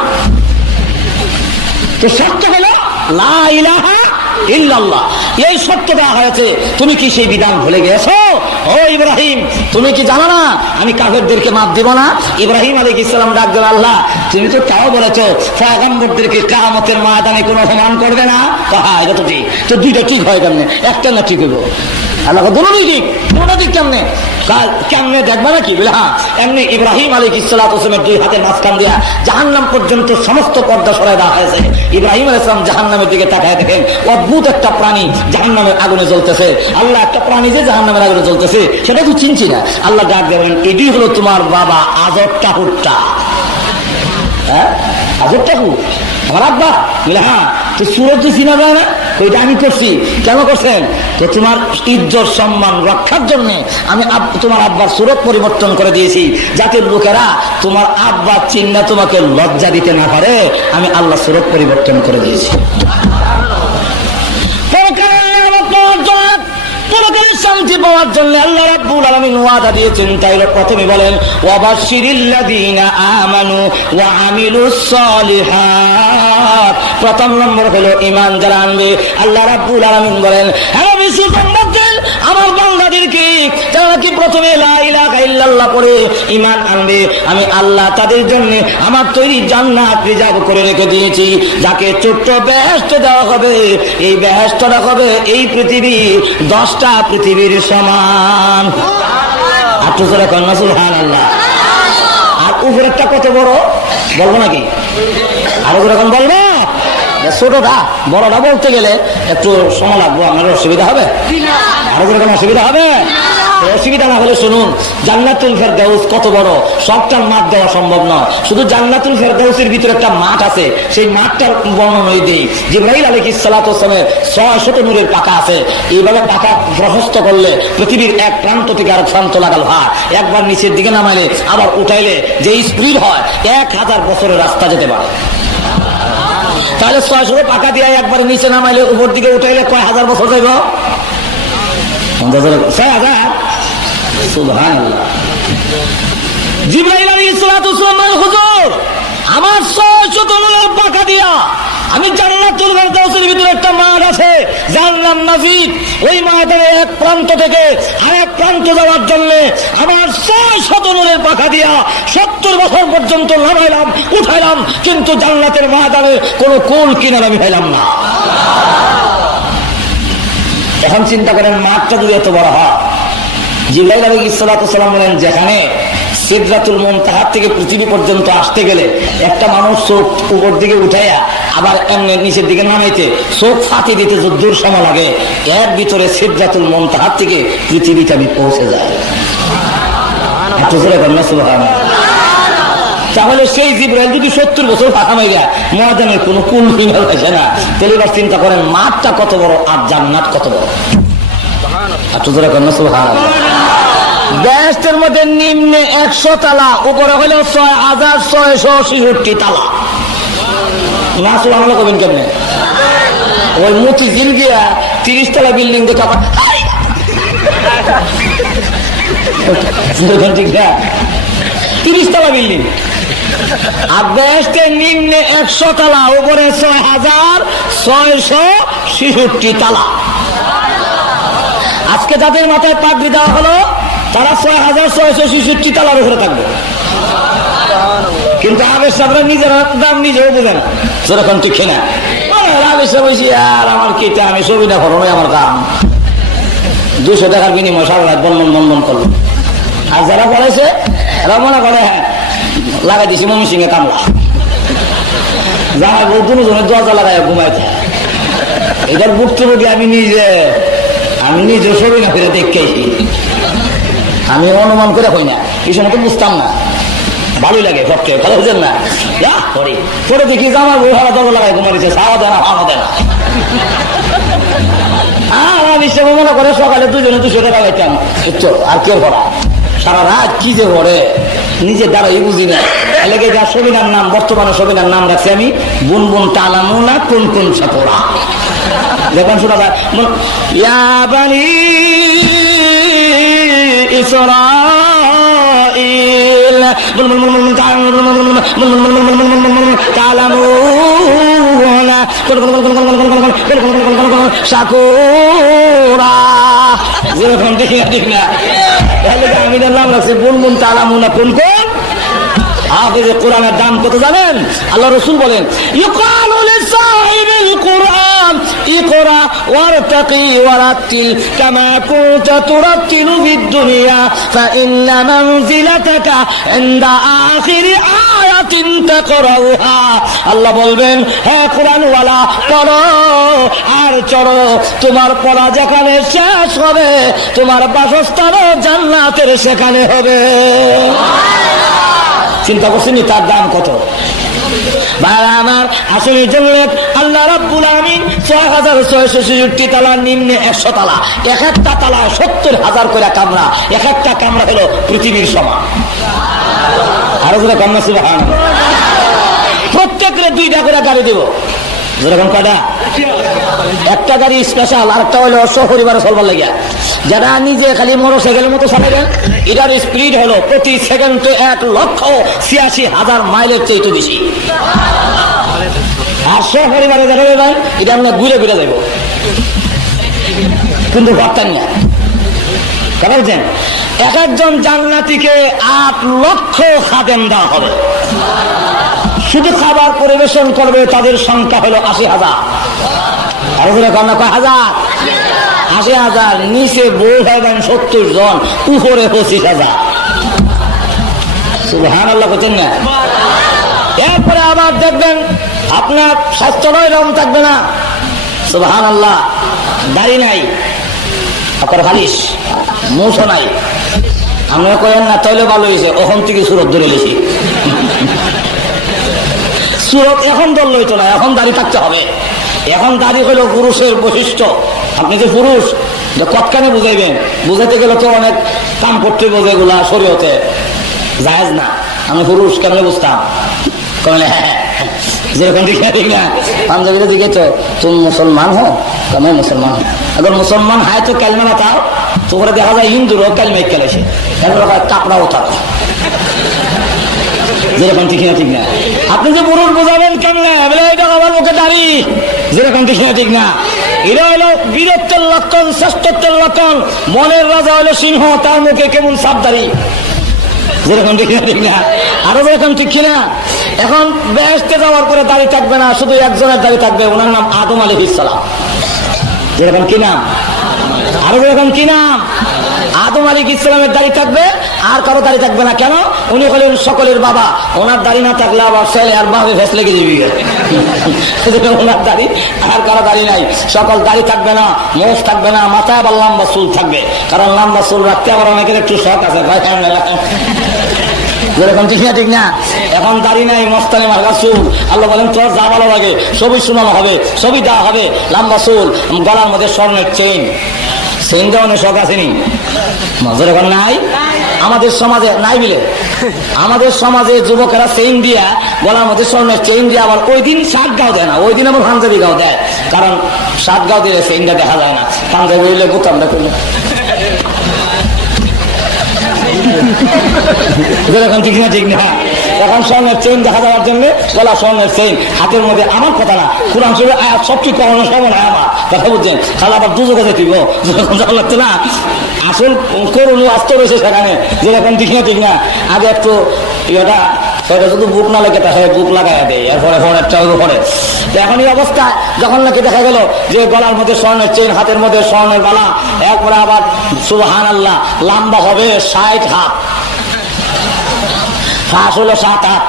তো সত্য হলো লা ইলাহা ইল্লাল্লাহ, এই সত্য দেওয়া হয়েছে। তুমি কি সেই বিধান ভুলে গেছো? ও ইব্রাহিম, তুমি কি জানো না আমি কাফেরদেরকে মাফ দিব না? ইব্রাহিম আলাইহিস সালাম ডাক দেন, আল্লাহ তুমি তো তাও বলেছো পয়গম্বরদেরকে কিয়ামতের ময়দানে কোনো অপমান করবে না। হ্যাঁ, এটা তো ঠিক। তো দুইটা ঠিক হয় কেমনে? একটা না ঠিক হইব? আল্লাহ দুটোই ঠিক, দুটো ঠিক কেমনে? কেমনে দেখবে নাকি? বলে হ্যাঁ, এমনি ইব্রাহিম আলাইহিস সালামের দুই হাতের মাঝখান দিয়া জাহান্নাম পর্যন্ত সমস্ত পর্দা সরাই দেওয়া হয়েছে। ইব্রাহিম আলাইহিস সালাম জাহান্নামের দিকে তাকায় দেখেন, অদ্ভুত একটা প্রাণী জাহান্নামের আগুনে জ্বলতেছে। আল্লাহ, একটা প্রাণী যে জাহান্নামের আগুনে জ্বলতেছে সেটা তো চিনছি না। আল্লাহ ডাক দেবেন, এটি হলো তোমার বাবা আজর টাহুরটা। হ্যাঁ, আজর টাহু আমার আব্বা। বলে হ্যাঁ, তো সুরত চিনা যায় না? ওইটা আমি করছি। কেন করছেন? তো তোমার ইজ্জত সম্মান রক্ষার জন্য আমি তোমার আব্বার সুরত পরিবর্তন করে দিয়েছি, যাতে লোকেরা তোমার আব্বা চিন্না তোমাকে লজ্জা দিতে না পারে। আমি আল্লাহ সুরত পরিবর্তন করে দিয়েছি। শান্তি পাওয়ার জন্য আল্লাহ রাব্বুল আলামিন ওয়াদা দিয়েছেন। তাই প্রথমে বলেন, ওয়াবাশশিরিল্লাযীনা আমানু ওয়া আমিলুস সালিহাত। প্রথম নম্বর হলো ঈমান যারা আনবে। আল্লাহ রাব্বুল আলামিন বলেন, হ্যাঁ আমার বান্দাদেরকে যারা কি প্রথমে লা ইলাহা ইল্লাল্লাহ পড়ে ঈমান আনবে, আমি আল্লাহ তাদের জন্য আমার তৈরি জান্নাত রিজার্ভ করে রেখে দিয়েছি। যাকে ছোট্ট বেহেশত দেওয়া হবে, এই বেহেশতটা হবে এই পৃথিবী 10টা পৃথিবীর সমান। আটু করে কন্যা সুবহানাল্লাহ। আর উপরেরটা কত বড় বলবো নাকি? আরো যখন বলবো, ছোটটা বড়টা বলতে গেলে একটু সময় লাগবে, আমার অসুবিধা হবে? আরো কোনো অসুবিধা হবে? অসুবিধা না হলে শুনুন, জান্নাতুল ফেরদাউস কত বড়, সবটার মাঠ দেওয়া সম্ভব নয়। শুধু জান্নাতুল ফেরদাউসের ভিতরে একটা মাঠ আছে, সেই মাঠটার বর্ণনা দেই। জিবরাইল আলাইহিস সালাতু ওয়াস সালামের 600 নূরের পাকা আছে। এইভাবে পাকা প্রশস্ত করলে পৃথিবীর এক প্রান্ত থেকে আরেক প্রান্ত লাগাল ভার, একবার নিচের দিকে নামাইলে আবার উঠাইলে যে স্পিড হয় 1000 বছরের রাস্তা যেতে পারে। তাহলে 600 পাকা দিয়ে একবার নিচে নামাইলে উপর দিকে উঠাইলে কয় হাজার বছর যাইব? 6,000। সুবহানাল্লাহ। জিবরাইল আলাইহিস সালাতু ওয়াস সালাম বলেন, হুজুর আমার 600 নূরের পাকা দিয়া আমি জান্নাতুল ফেরদাউসের ভিতরে একটা মাঠ আছে, জান্নাত নাফিদ, ওই মাঠের এক প্রান্ত থেকে আরেক প্রান্ত যাওয়ার জন্য আমার 600 নূরের পাকা দিয়া 70 বছর পর্যন্ত নামাইলাম উঠাইলাম, কিন্তু জান্নাতের ময়দানে কোনো কুল কিনারা আমি পাইলাম না। এখন চিন্তা করেন, মাঠটা যদি এত বড় হয়। জিবরাইল আলাইহিস সালাতু ওয়াস সালাম বলেন, যেখানে সিদরাতুল মুনতাহা থেকে পৃথিবী পর্যন্ত আসতে গেলে একটা মানুষ চোখ উপর দিকে উঠাইয়া আবার এমনি নিচের দিকে নামাইতে চোখ ফাঁকি দিতে যদ্দূর সময় লাগে, এর ভিতরে সিদরাতুল মুনতাহা থেকে পৃথিবীটা পৌঁছে যায়। তাহলে সেই জিবরাইল যদি 70 বছর ফাঁকা হয়ে যায়, ময়দানের কোনো কুল কিনার আসে না। তাহলে এবার চিন্তা করেন, মাঠটা কত বড় আর জান্নাত কত বড়। দেশের মধ্যে নিম্নে 100 তালা, উপরে হলো 6,666 তালা। না সুবহানাল্লাহ কবেন কেমনে? ওই মতিঝিল গিয়া 30 তলা বিল্ডিং দেখা 30 তলা বিল্ডিং। আর দেশের নিম্নে 100 তালা, উপরে 6,666 তালা। আজকে যাদের মাথায় পাগড়ি দেওয়া হলো তারা 6,666 তালার উপরে থাকবে, কিন্তু আবেশ সাহেবরা নিজের দাম নিজেও বুঝে না। যেরকম ঠিক না আবেশ সাহেব বলছি, আর আমার কি, আমি ছবি না করো, আমার কাম 200 টাকার বিনিময় সারা রাত বনবন বনবন করলো। আর যারা পড়েছে এরা মনে করে হ্যাঁ লাগাই দিছি মমি সিংহে কামলা, জামাই বউ দুজনের দরজা লাগাই ঘুমাইছে। এটার ভুক্তভোগী আমি নিজে ছবি না ফিরে দেখেছি, আমি অনুমান করে হই না, এই সময় তো বুঝতাম না। ভালোই লাগে পক্ষে, ভালো বুঝেন না? পরে দেখি আমার বউ হারা দরজা লাগাই ঘুমাইছে, সাওয়া দেয় না ভালো দেয় না। আমার হিসেবে মনে করে সকালে 200 টাকা পাইতাম, আর কেউ করা সারা রাত কি যে করে নিজের দ্বারাই বুঝি না। এলাকায় যা সবিনার নাম, বর্তমানে সবিনার নাম রাখছি আমি বুনবুন তালামুনা কোন কোন সাপোরা। দেখুন শোনা যায়, ইয়া বানি ইসরাঈল তালামুনা শাকুরা। যেরকম দেখি না ঠিক না, আমি নাম রাখছি বুনবুন তালামুনা কোন কোন। হাফেজে কোরআনের দাম কত জানেন? আল্লাহ রাসূল বলেন, ইউকালু লিসাহিবিল কুরআন ইকরা ওয়ারতাকি ওয়ারাতিল কামা কুনতা তুরাতিলু ফিদ দুনিয়া ফাইন্না মানজিলাতাকা ইনদা আখিরি আয়াতিন তাকরাউহা। আল্লাহ বলবেন, হে কোরআন ওয়ালা পড়ো আর চড়ো, তোমার পড়া যেখানে শেষ হবে তোমার বাসস্থানও জান্নাতের সেখানে হবে। চিন্তা করছেন তার দাম কত? আমার আসলে আল্লাহ রাব্বুল আমিন 6,666 তালা, নিম্নে 100 তালা, এক একটা তালা 70,000 করে কামরা, এক একটা কামরা হলো পৃথিবীর সমান। আরো যেটা কামরা সুবহানাল্লাহ। প্রত্যেকের 2টা করে গাড়ি দেব। যেরকম কয়টা? একটা গাড়ি স্পেশাল, আর একটা হলো সপরিবারে চলবার লাগিয়া। যারা নিজে খালি মোটরসাইকেলের মতো চালাবেন, এটার স্পিড হলো প্রতি সেকেন্ডে 1,86,000 মাইলের চেয়ে বেশি। আর সপরিবারে যারা যাবেন, এটা আমরা ঘুরে ঘুরে যাব, কিন্তু ভাবতেন না। কেন বলছেন? এক একজন জান্নাতীকে 8 লক্ষ খাদেম দেওয়া হবে। শুধু খাবার পরিবেশন করবে তাদের সংখ্যা হলো 80,000। আর কয় হাজার? 80,000। নিচে বউ হবেন 70 জন, উপরে 25,000। সুবহানাল্লাহ করছেন না? এরপরে আবার দেখবেন আপনার স্বাস্থ্যটাই রং থাকবে না। সুবহানাল্লাহ। দাড়ি নাই, আপনার খালিশ মৌসা নাই। আমরা কয়েন না তাইলে ভালো হয়েছে, ওখান থেকে সুরত ধরে গেছি। সুরত এখন দল লইতো না, এখন দাঁড়িয়ে থাকতে হবে। এখন দাঁড়িয়ে হইল পুরুষের বৈশিষ্ট্য। আপনি যে পুরুষ কতখানে বুঝাইবেন, বুঝাইতে গেলে তো অনেক কাম করতে বোঝে, এগুলা শরীয়তে জায়েজ না। আমি পুরুষ কেমনে বুঝতাম, কমলে হ্যাঁ যেরকম ঠিক না। পাঞ্জাবিতে দিকে তো তুমি মুসলমান হো, কমে মুসলমান হো। अगर मुसलमान है तो कलमा बताओ, तो देखा जाए हिंदू लोग कलमे कैसे কাপড়া ওঠাও, যেরকম ঠিক না ঠিক না। আপনি যে পুরুষ বোঝাবেন কেমনে, বলে এটা আমার মুখে দাঁড়ি, যেরকম ঠিক না ঠিক না। এরা হলো বীরত্বের লক্ষণ, শ্রেষ্ঠত্বের লক্ষণ। মনের রাজা হলো সিংহ, তার মুখে কেমন সাপ দাঁড়ি, যেরকম ঠিক না ঠিক না। আরো যেরকম ঠিক কিনা। এখন বেহেশতে যাওয়ার পরে দাঁড়িয়ে থাকবে না, শুধু একজনের দাঁড়িয়ে থাকবে, ওনার নাম আদম আলাইহিস সালাম। যেরকম কি নাম, আরো যেরকম কি নাম, আদম আলাইহিস সালামের দাড়ি থাকবে, আর কারো দাড়ি থাকবে না। কেন? উনি হলেন সকলের বাবা। ওনার দাড়ি না থাকলে আবার ছেলে আর বাবা ভেস লেগে যাবি। ওনার দাড়ি আর কারো দাড়ি নাই, সকল দাড়ি থাকবে না, মোষ থাকবে না, মাথায় আবার লম্বা চুল থাকবে। কারণ লম্বা চুল রাখতে আবার অনেকের একটু শখ আছে, যেরকম ঠিক না ঠিক না। এখন দাড়ি নাই, মস্তানি মার্কা চুল। আল্লাহ বলেন তোর যা ভালো লাগে সবই শোনানো হবে, সবই দেওয়া হবে। লম্বা চুল, গলার মধ্যে স্বর্ণের চেইন, চেইন দেওয়ানোর শখ আসেনি? মজার এখন নাই আমাদের সমাজে, নাই বিলে আমাদের সমাজে যুবকেরা চেইন দিয়া, গলার মধ্যে স্বর্ণের চেইন দিয়ে আবার ওই দিন শার্ট গাও দেয় না, ওই দিন আবার পাঞ্জাবি গাও দেয়। কারণ শার্ট গাও দিলে চেইনটা দেখা যায় না, পাঞ্জাবি দিলে বোতামটা করলে যেরকম ঠিক না ঠিক না। এখন স্বর্ণের চেইন দেখা যাওয়ার জন্য গলা স্বর্ণের চেইন, হাতের মধ্যে আমার কথা না, কোরআন শরীফের আয়াত সবচেয়ে কখনো সমান হয় আমার কথা বুঝছেন। খালা আবার দুজো কথা দিব লাগছে না, আসল করুন আস্ত রয়েছে সেখানে, যেরকম ঠিক না ঠিক না। আগে একটু ইয়েটা সেটা শুধু বুক না লেগে তাহলে বুক লাগাই দেয়, এরপরে ফোনেরটা পরে। এখন এই অবস্থা যখন নাকি দেখা গেল যে গলার মধ্যে স্বর্ণের চেইন, হাতের মধ্যে স্বর্ণের বালা, একবারে আবার সুবহানাল্লাহ লম্বা হবে 60 হাত, ফাঁস হলো 7 হাত।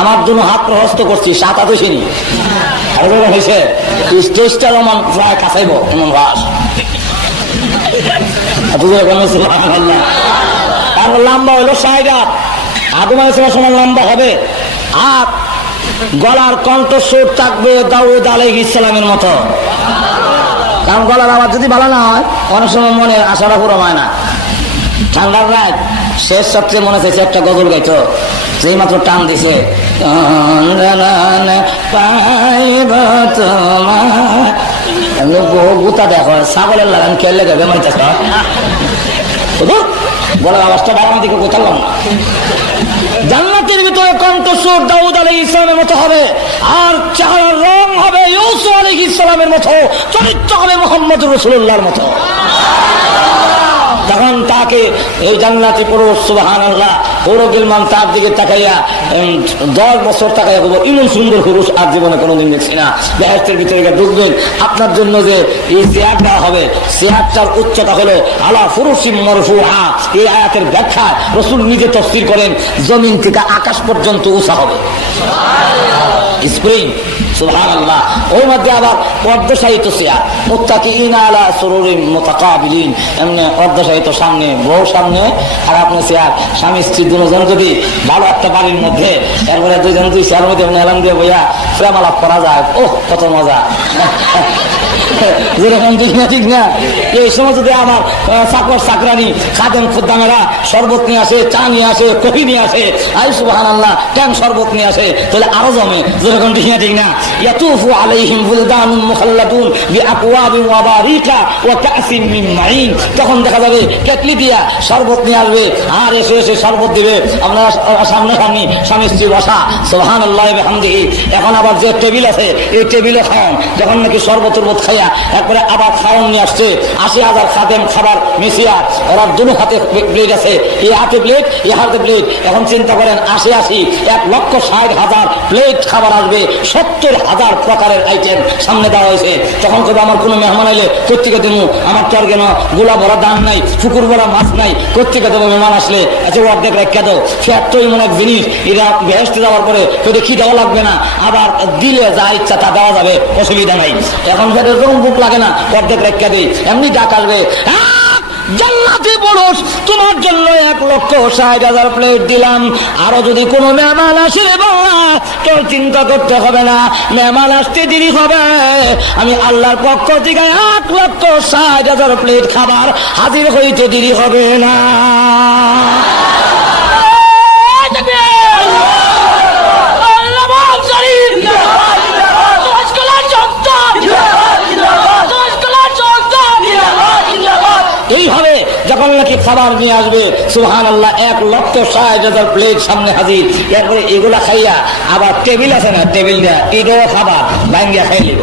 আমার জন্য হাত প্রহস্ত করছি, 7 হাত হয়েছিনি। আর হয়েছে স্টেজটা যেমন প্রায় কাছাইব এমন ভাস, লম্বা হইলো 60 হাত। আদম আলাইহিস সালামের সমান লম্বা হবে। আর গলার কণ্ঠস্বর থাকবে দাউদ আলাইহিস সালামের মতো। কারণ গলার আওয়াজ যদি ভালো না হয়, অনেক সময় মনে আশাটা পুরো হয় না। ঠান্ডার রাত শেষ সবচেয়ে মনে চাইছে একটা গজল গাইতো, যেই মাত্র টান দিছে, গুতা দেখো ছাগলের লাগান খেললে গেবে মাইতেছ, গলার আওয়াজটা বাড়ানোর দিকে কোথাও না। জান্নাতের ভিতরে কণ্ঠস্বর দাউদ আলাইহিস সালামের মতো হবে, আর চেহারার রং হবে ইউসুফ আলাইহিস সালামের মতো, চরিত্র হবে মুহাম্মদ রাসূলুল্লাহর মতো। তখন তাকে এই জান্নাতি পুরুষ সুবহানাল্লাহ পুরো গিলমান তার দিকে তাকাইয়া 10 বছর তাকাইয়া বলবো, ইমন সুন্দর পুরুষ আর জীবনে কোনোদিন দেখছি না। বেহেশতের ভিতরে ঢুকবেন, আপনার জন্য যে এই চেয়ারটা হবে, চেয়ারটার উচ্চতা হলো আলা ফুরুশিম মারফুআ। এই আয়াতের ব্যাখ্যা রাসূল নিজে তাফসীর করেন, জমিন থেকে আকাশ পর্যন্ত উঁচা হবে, স্প্রিং সুবহানাল্লাহ। ওর মধ্যে আবার অর্ধশায়িত চেয়ার, মুত্তাকিইনা আলা সুরুরিন মুতাকাবিলিন, এমনি অর্ধশায়িত, সামনে বউ সামনে আর আপনার চেয়ার, স্বামী স্ত্রী দুজন যদি ভালো একটা বাড়ির মধ্যে, এরপরে দুইজন দুই চেয়ার মধ্যে এলাম দিয়ে বইয়া প্রেম আলাপ করা যায়, ওহ কত মজা। যেরকম ঠিক না ঠিক না। এই সময় যদি আমার চাকর চাকরানি খাদেম খুদ্দামেরা শরবত নিয়ে আসে, চা নিয়ে আসে, কফি নিয়ে আসে, আই সুবহানাল্লাহ ট্যাং শরবত নিয়ে আসে, তাহলে আরো জমে। যেরকম ঠিক না ঠিক না। ইয়াতুফু আলাইহিম বুলদানুন মুখাল্লাদুন বিআকওয়াবিন ওয়া বারিকা ওয়া কাসিম মিন মাইন। তখন দেখা যাবে কেটলি দিয়া শরবত নিয়ে আসবে, আর এসে এসে শরবত দিবে, আপনারা সামনাসামনি স্বামী স্ত্রী বসা, সুবহানাল্লাহ ওয়া বিহামদিহি। এখন আবার যে টেবিল আছে, এই টেবিলে খাওয়ান, যখন নাকি শরবত খাইয়া একবারে আবার খাওয়ান নিয়ে আসছে, 80,000 খাদেম খাবার মিশিয়া, ওরা দুনো হাতে প্লেট আছে, এই হাতে প্লেট, এই হাতে প্লেট। এখন চিন্তা করেন 80 1,60,000 প্লেট খাবার আসবে, 70,000 প্রকারের আইটেম সামনে দেওয়া হয়েছে। তখন কবে আমার কোনো মেহমান এলে কোথেকে দেবো, আমার তো আর কেন গোলা ভরা দাম নাই, পুকুর ভরা মাছ নাই, কোথেকে দেবো মেহমান আসলে? আচ্ছা অর্ধেক রেখে দাও। ফ্যাট তো এমন এক জিনিস, এরা বেহেশতে যাওয়ার পরে তোদের কি দেওয়া লাগবে না, আবার দিলে যা ইচ্ছা তা দেওয়া যাবে, অসুবিধা নাই। এখন এরকম বুক লাগে না, অর্ধেক রেখা দিই, এমনি ডাক আসবে, জান্নাতি পুরুষ, তোমার জন্য 1,60,000 প্লেট দিলাম। আরো যদি কোনো মেহমান আসে রে বাবা, তোর চিন্তা করতে হবে না, মেহমান আসতে দেরি হবে, আমি আল্লাহর পক্ষ থেকে 1,60,000 প্লেট খাবার হাজির হইতে দেরি হবে না। এইভাবে যখন নাকি খাবার নিয়ে আসবে, সুবহানাল্লাহ, 1,60,000 প্লেট সামনে হাজির। এরপরে এগুলা খাইয়া আবার টেবিল আছে না, টেবিলটা এটাও খাবার ভাঙ্গিয়া খাই নেব।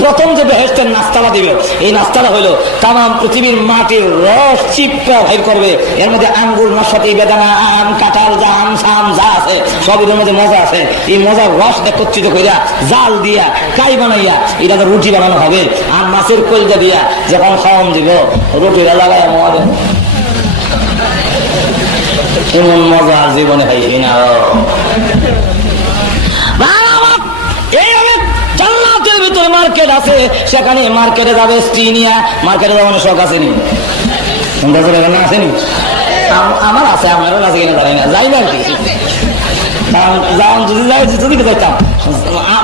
প্রথম যে বেহেশতের নাস্তাটা দিবে, এই নাস্তাটা হইলো তাম পৃথিবীর মাটির রস চিপটা বাইর করবে। এর মধ্যে আঙ্গুর, নাশপাতি, বেদানা, আম, কাঁঠাল, জাম, সাম যা আছে সব এর মধ্যে মজা আছে। এই মজার রস একত্রিত করিয়া জাল দিয়া কাই বানাইয়া এটা রুটি বানানো হবে। আর মাছের কলজা দিয়া যখন খাওয়ান দিব, রুটিটা লাগাই মজা, এমন মজা জীবনে খাইছি না। জান্নাতের ভিতরে মার্কেট আছে, সেখানে মার্কেটে যাবে স্ত্রী নিয়ে। মার্কেটে যাওয়ার শখ আসেনি? আসেনি? আমার আছে, আমারও আছে কিনা জানি না, যাই না আর কি। যদি যাইতাম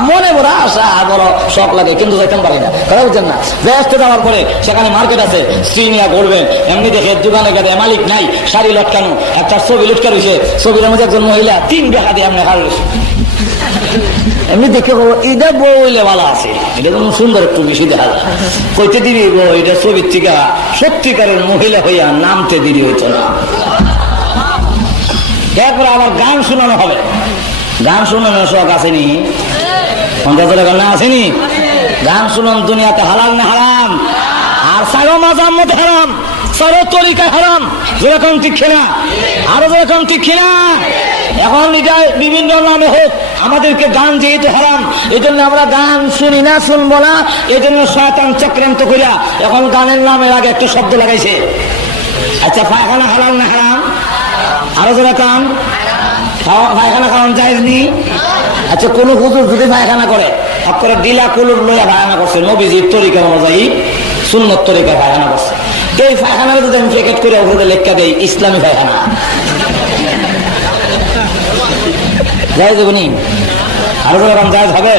মনে বড় আশা, বড় শখ লাগে, কিন্তু যাইতাম পারি না। কথা বুঝছেন না? ব্যস্ত যাওয়ার পরে সেখানে মার্কেট আছে, স্ত্রী নিয়ে ঘুরবেন। এমনি দেখে দোকানে গেলে মালিক নাই, শাড়ি লটকানো, একটা ছবি লটকা রয়েছে, ছবির মধ্যে একজন মহিলা 3 টাকা দিয়ে এমনি হার রয়েছে। এমনি দেখে এটা বইলে ভালো আছে, এটা যেমন সুন্দর একটু বেশি দেখা যায়। কইতে দিবি এটা ছবির থেকে সত্যিকারের মহিলা হইয়া নামতে দেরি হইতো না। এরপরে আবার গান শোনানো হবে। গান শোনানোর শখ আসেনি? 50 টাকা না আসেনি? গান শুনুন, দুনিয়াতে হালাল না হারাম? আর সারো মাজার মধ্যে হারাম, সারো তরিকা হারাম। যেরকম ঠিক খেলা, আরো যেরকম ঠিক খেলা। এখন এটা বিভিন্ন নামে হোক, আমাদেরকে গান যেহেতু হারাম, এই জন্য আমরা গান শুনি না, শুনবো না। এই জন্য শয়তান চক্রান্ত করিয়া এখন গানের নামের আগে একটা শব্দ লাগাইছে। আচ্ছা, পায়খানা হালাল না হারাম? আরো যেরকম পায়খানা খাওয়ান জায়েজ নি? আচ্ছা, কোন হুজুর যদি পায়খানা করে, আপনারা ডিলা কুলুর লইয়া পায়খানা করছে, নবীজির তরিকা অনুযায়ী সুন্নত তরিকা পায়খানা করছে। এই পায়খানার যদি আমি প্যাকেট করে উপরে লেখা দেই ইসলামী পায়খানা, জায়েজ হবে নি? আরো যেরকম জায়েজ হবে?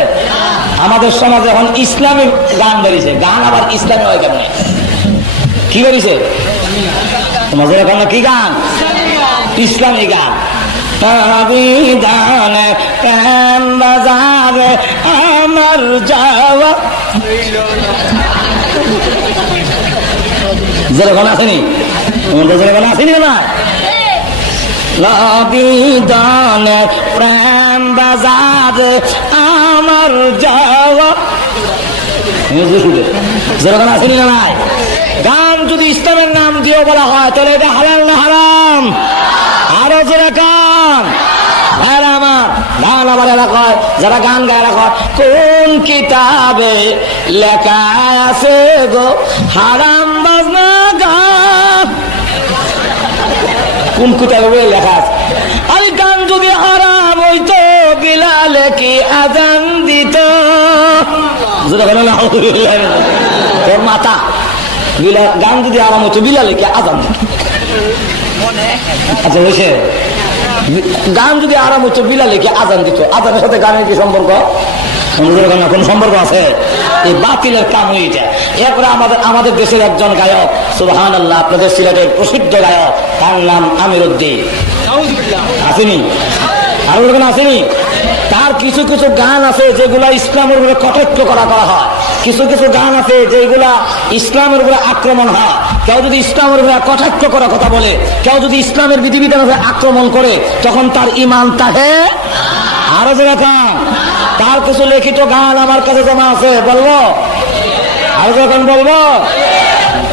আমাদের সমাজে এখন ইসলামী গান বেরিয়েছে। গান আবার ইসলামী হয় কেমন? কি বেরিয়েছে তোমাদের এখন? কি গান? ইসলামী গান। বাজারে আমার যাওয়া যেরকম আসেনি, তোমাদের যেরকম আসেনি না? লবিদানে প্রেম বাজারে আমার যাওয়া, যেরকম আসেনি না? নাই গান যদি ইসলামের নাম দিয়ে বলা হয়, তাহলে এটা হালাল না হারাম? আরো যেরকম আমার গান আবার এলাকায় যারা গান গায়ে রাখা, কোন কিতাবে লেখা আছে গো হারাম বাজনা গান? কোন কিতাবে লেখা আছে? আরে গান যদি হারাম হইতো, বিলালে কি আজান দিত? তোর মাথা, গান যদি আরাম হইতো, বিলালে কি আজান দিত? আচ্ছা, বলছে গান যদি আরাম হতো, বিলালে কি আজান দিত? আজানের সাথে গানের কি সম্পর্ক? কোন সম্পর্ক আছে? এই বাতিলের কাম হয়ে যায়। এরপরে আমাদের দেশের একজন গায়ক, সুবহানাল্লাহ, আপনাদের সিলেটের প্রসিদ্ধ গায়ক, তার নাম আমির উদ্দিন, আসেনি? আরো লোক আসেনি? তার কিছু কিছু গান আছে যেগুলা ইসলামের উপরে কটাক্ষ করা হয়, কিছু কিছু গান আছে যেগুলা ইসলামের উপরে আক্রমণ হয়। কেউ যদি ইসলামের উপরে কটাক্ষ করার কথা বলে, কেউ যদি ইসলামের বিধিবিধানের উপরে আক্রমণ করে, তখন তার ঈমান তাহে। আরো যেরকম তার কিছু লিখিত গান আমার কাছে জমা আছে, বলবো? আরো যখন বলবো,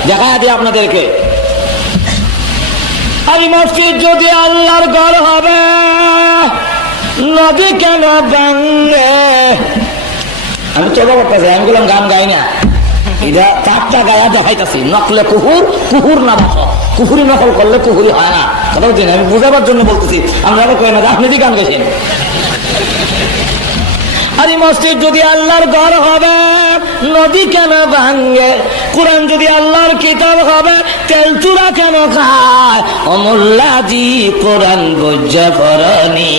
দেখা দিই আপনাদেরকে। এই মসজিদ যদি আল্লাহর ঘর হবে, নদী কেন ভাঙবে? আমি তো করতেছি, আমি বললাম গান গাই না, এটা 4টা গায়া দেখাইতেছি। নকলে কুহুর, কুহুর না বাস, কুহুরি নকল করলে কুহুরি হয় না। কথা বলছি, আমি বোঝাবার জন্য বলতেছি। আমরা কই না আপনি কি গান গেছেন? আরে মসজিদ যদি আল্লাহর ঘর হবে নদী কেন ভাঙ্গে, কোরআন যদি আল্লাহর কিতাব হবে তেল চূড়া কেন খায়? অমুল্লাজি কোরআন বজ্জা করনি।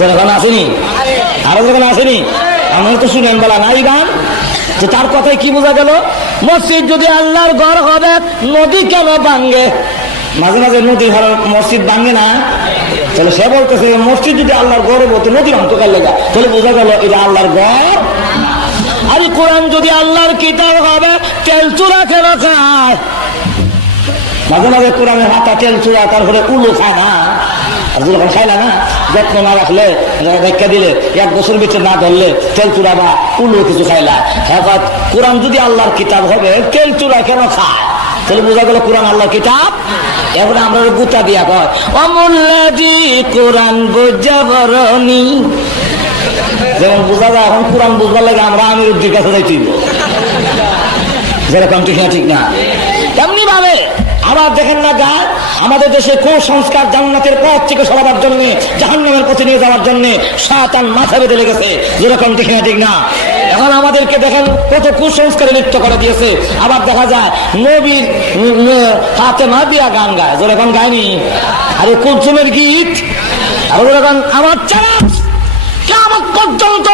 যখন আসেনি আরো যখন আসেনি আমার তো শুনেন বলা নাই গান, যে তার কথায় কি বোঝা গেল? মসজিদ যদি আল্লাহর ঘর হবে নদী কেন ভাঙ্গে? মাঝে মাঝে নদী মসজিদ ভাঙ্গে না, তাহলে সে বলতেছে মসজিদ যদি আল্লাহর ঘর হতো নদী অন্তকাল লেগা, তাহলে বোঝা গেল এটা আল্লাহর ঘর। আরে কোরআন যদি আল্লাহর কিতাব হবে তেল চূড়া কেন খায়? মাঝে মাঝে কোরআনের হাতা তেল চূড়া, তারপরে উলু খায় না, আর যখন খাইলা না যত্ন না রাখলে ব্যাখ্যা দিলে 1 বছর ভিতরে না ধরলে তেল চূড়া বা উলু কিছু খাইলা। হ্যাঁ, কোরআন যদি আল্লাহর কিতাব হবে তেল চূড়া কেন খায়? তাহলে বোঝা গেল কোরআন আল্লাহর কিতাব। এখন আমরা গুতা দিয়া কয় অমূল্যাজি কোরআন বুঝা বরণী, যেমন বোঝা যায় এখন কোরআন বুঝবার লাগে আমরা আমির উদ্দির কাছে যাইছি, যেরকম ঠিক না তেমনি ভাবে আবার দেখেন না গা আমাদের দেশে কুসংস্কার জান্নাতের পথ থেকে সরাবার জন্য, জাহান্নামের পথে নিয়ে যাওয়ার জন্য শয়তান মাথা বেঁধে লেগেছে, যেরকম ঠিক না। এখন আমাদেরকে দেখেন কত কুসংস্কারে লিপ্ত করে দিয়েছে। আবার দেখা যায় নবীর হাতে না দিয়া গান গায়, যেরকম গায়নি আরে কুলসুমের গীত, আর যেরকম আমার চারা কিয়ামত পর্যন্ত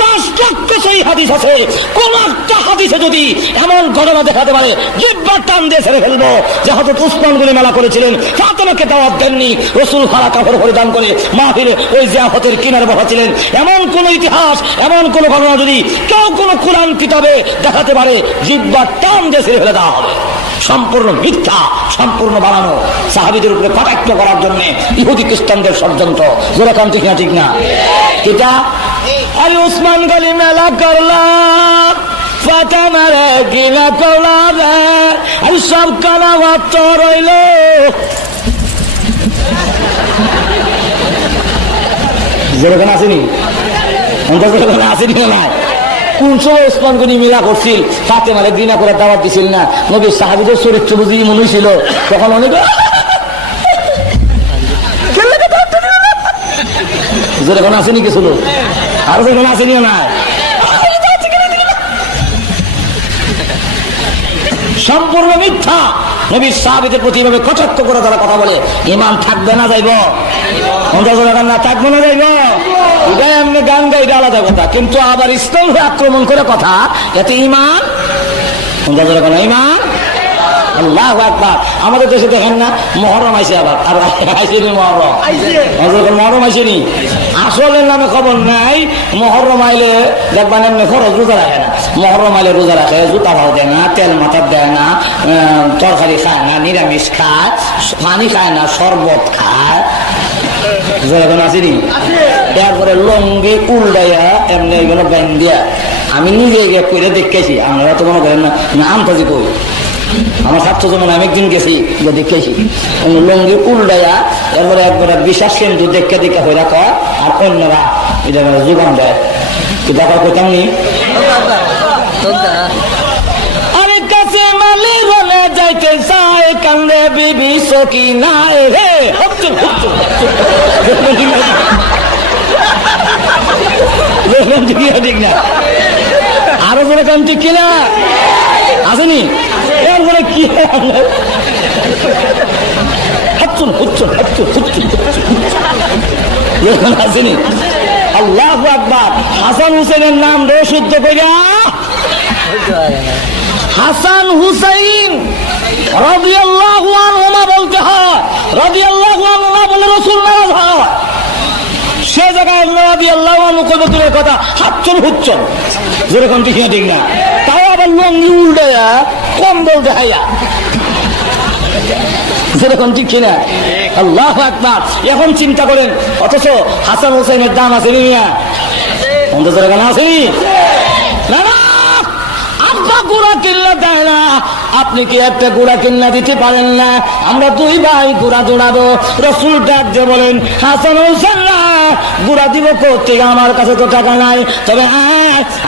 10 লক্ষ সেই হাদিস আছে, কোন একটা হাদিসে যদি এমন ঘটনা দেখাতে পারে জিহ্বার টান দিয়ে ছেড়ে ফেলবো। যে হযরত উসমান গনি মেলা করেছিলেন, ফাতেমাকে দাওয়াত দেননি, রাসূল ফারা কাপড় পরিধান করে মাহফিলে ওই জিয়াফতের কিনারে বসেছিলেন, এমন কোন ইতিহাস এমন কোন ঘটনা যদি কেউ কোন কোরআন কিতাবে দেখাতে পারে জিহ্বার টান দিয়ে ছেড়ে ফেলে দেওয়া হবে। সম্পূর্ণ মিথ্যা, সম্পূর্ণ বানানো, সাহাবীদের উপরে কটাক্ষ করার জন্য ইহুদি খ্রিস্টানদের ষড়যন্ত্র, যেরকম ঠিক না এটা। আরে উসমান গনি মেলা করলাম, ফাতেমারে কিনা করলাম, আরে সব কানা ভাত রইল। যেরকম আসেনি আসেনি না, কোন সময় উসমান গনি মিলা করছিল, ফাতেমারে ঘৃণা করে দাওয়াত দিছিল না, নবীর সাহাবীদের চরিত্র বুঝি মনে ছিল, তখন অনেক যেরকম আসেনি কিছু লোক, আর যখন আসেনি না সম্পূর্ণ মিথ্যা। নবীর সাহাবীদের প্রতি এভাবে কটাক্ষ করে তারা কথা বলে, ঈমান থাকবে না যাইব, না থাকবে না যাইব, এটাই এমনি গান গাই, এটা আলাদা কথা, কিন্তু আবার ইসলাম আক্রমণ করে কথা, এতে ঈমান ঈমান। আল্লাহু আকবার। আমাদের দেশে দেখেন না মহরম আইছে, আবার আইসেনি মহরম আইসেনি, আসলের নামে খবর নাই। মহরম আইলে দেখবেন এমনি খরচ রোজা রাখে না, মহরম আইলে রোজা রাখে, জুতা ভাও দেয় না, তেল মাথার দেয় না, তরকারি খায় না, নিরামিষ খায়, পানি খায় না, শরবত খায়, যেরকম আসেনি। তারপরে লঙ্গি উল্টাইয়া এমনি এগুলো ব্যাংক দিয়া আমি নিজে গিয়ে করে দেখেছি, আমরা তো মনে করেন না আমতাজি কই, আমার ছাত্র যেমন আমি একদিন গেছি দেখেছি লঙ্গি উল্টাইয়া এরপরে একবারে বিশ্বাস কিন্তু দেখে দেখে হয়ে রাখা, আর অন্যরা এটা যোগান দেয়, দেখা করতাম নি। আরে কাছে মালি বলে যাইতে চাই কান্দে বিবি সকি নাই রে, ঠিক না আরো যেরকম ঠিক কিনা আসেনি। এরপরে কি আসেনি। আল্লাহু আকবার। হাসান হুসেনের নাম রে শুদ্ধ কইরা হাসান হুসাইন রাদিয়াল্লাহু আনহুমা বলতে হয়, রাদিয়াল্লাহু আনহুমা বলে রাসূল নারাজ হয়, সে জায়গায় রাদিয়াল্লাহু আনহু কইব দূরের কথা, হাচ্চন হুচ্চন, যেরকম ঠিক না। তাও আবার লঙ্গি উল্টাইয়া কম্বল দেখাইয়া, যেরকম ঠিক কিনা। আল্লাহু আকবার। এখন চিন্তা করেন, অথচ হাসান হুসাইনের দাম আছে মিয়া, অন্তত যেরকম আসেনি না না। আব্বা গুড়া কিনলে দেয় না, আপনি কি একটা গুড়া কিনা দিতে পারেন না? আমরা 2 ভাই গুড়া দৌড়াবো, রাসূল ডাক দিয়ে বলেন হাসান হোসেন না গুড়া দিব করতে, আমার কাছে তো টাকা নাই, তবে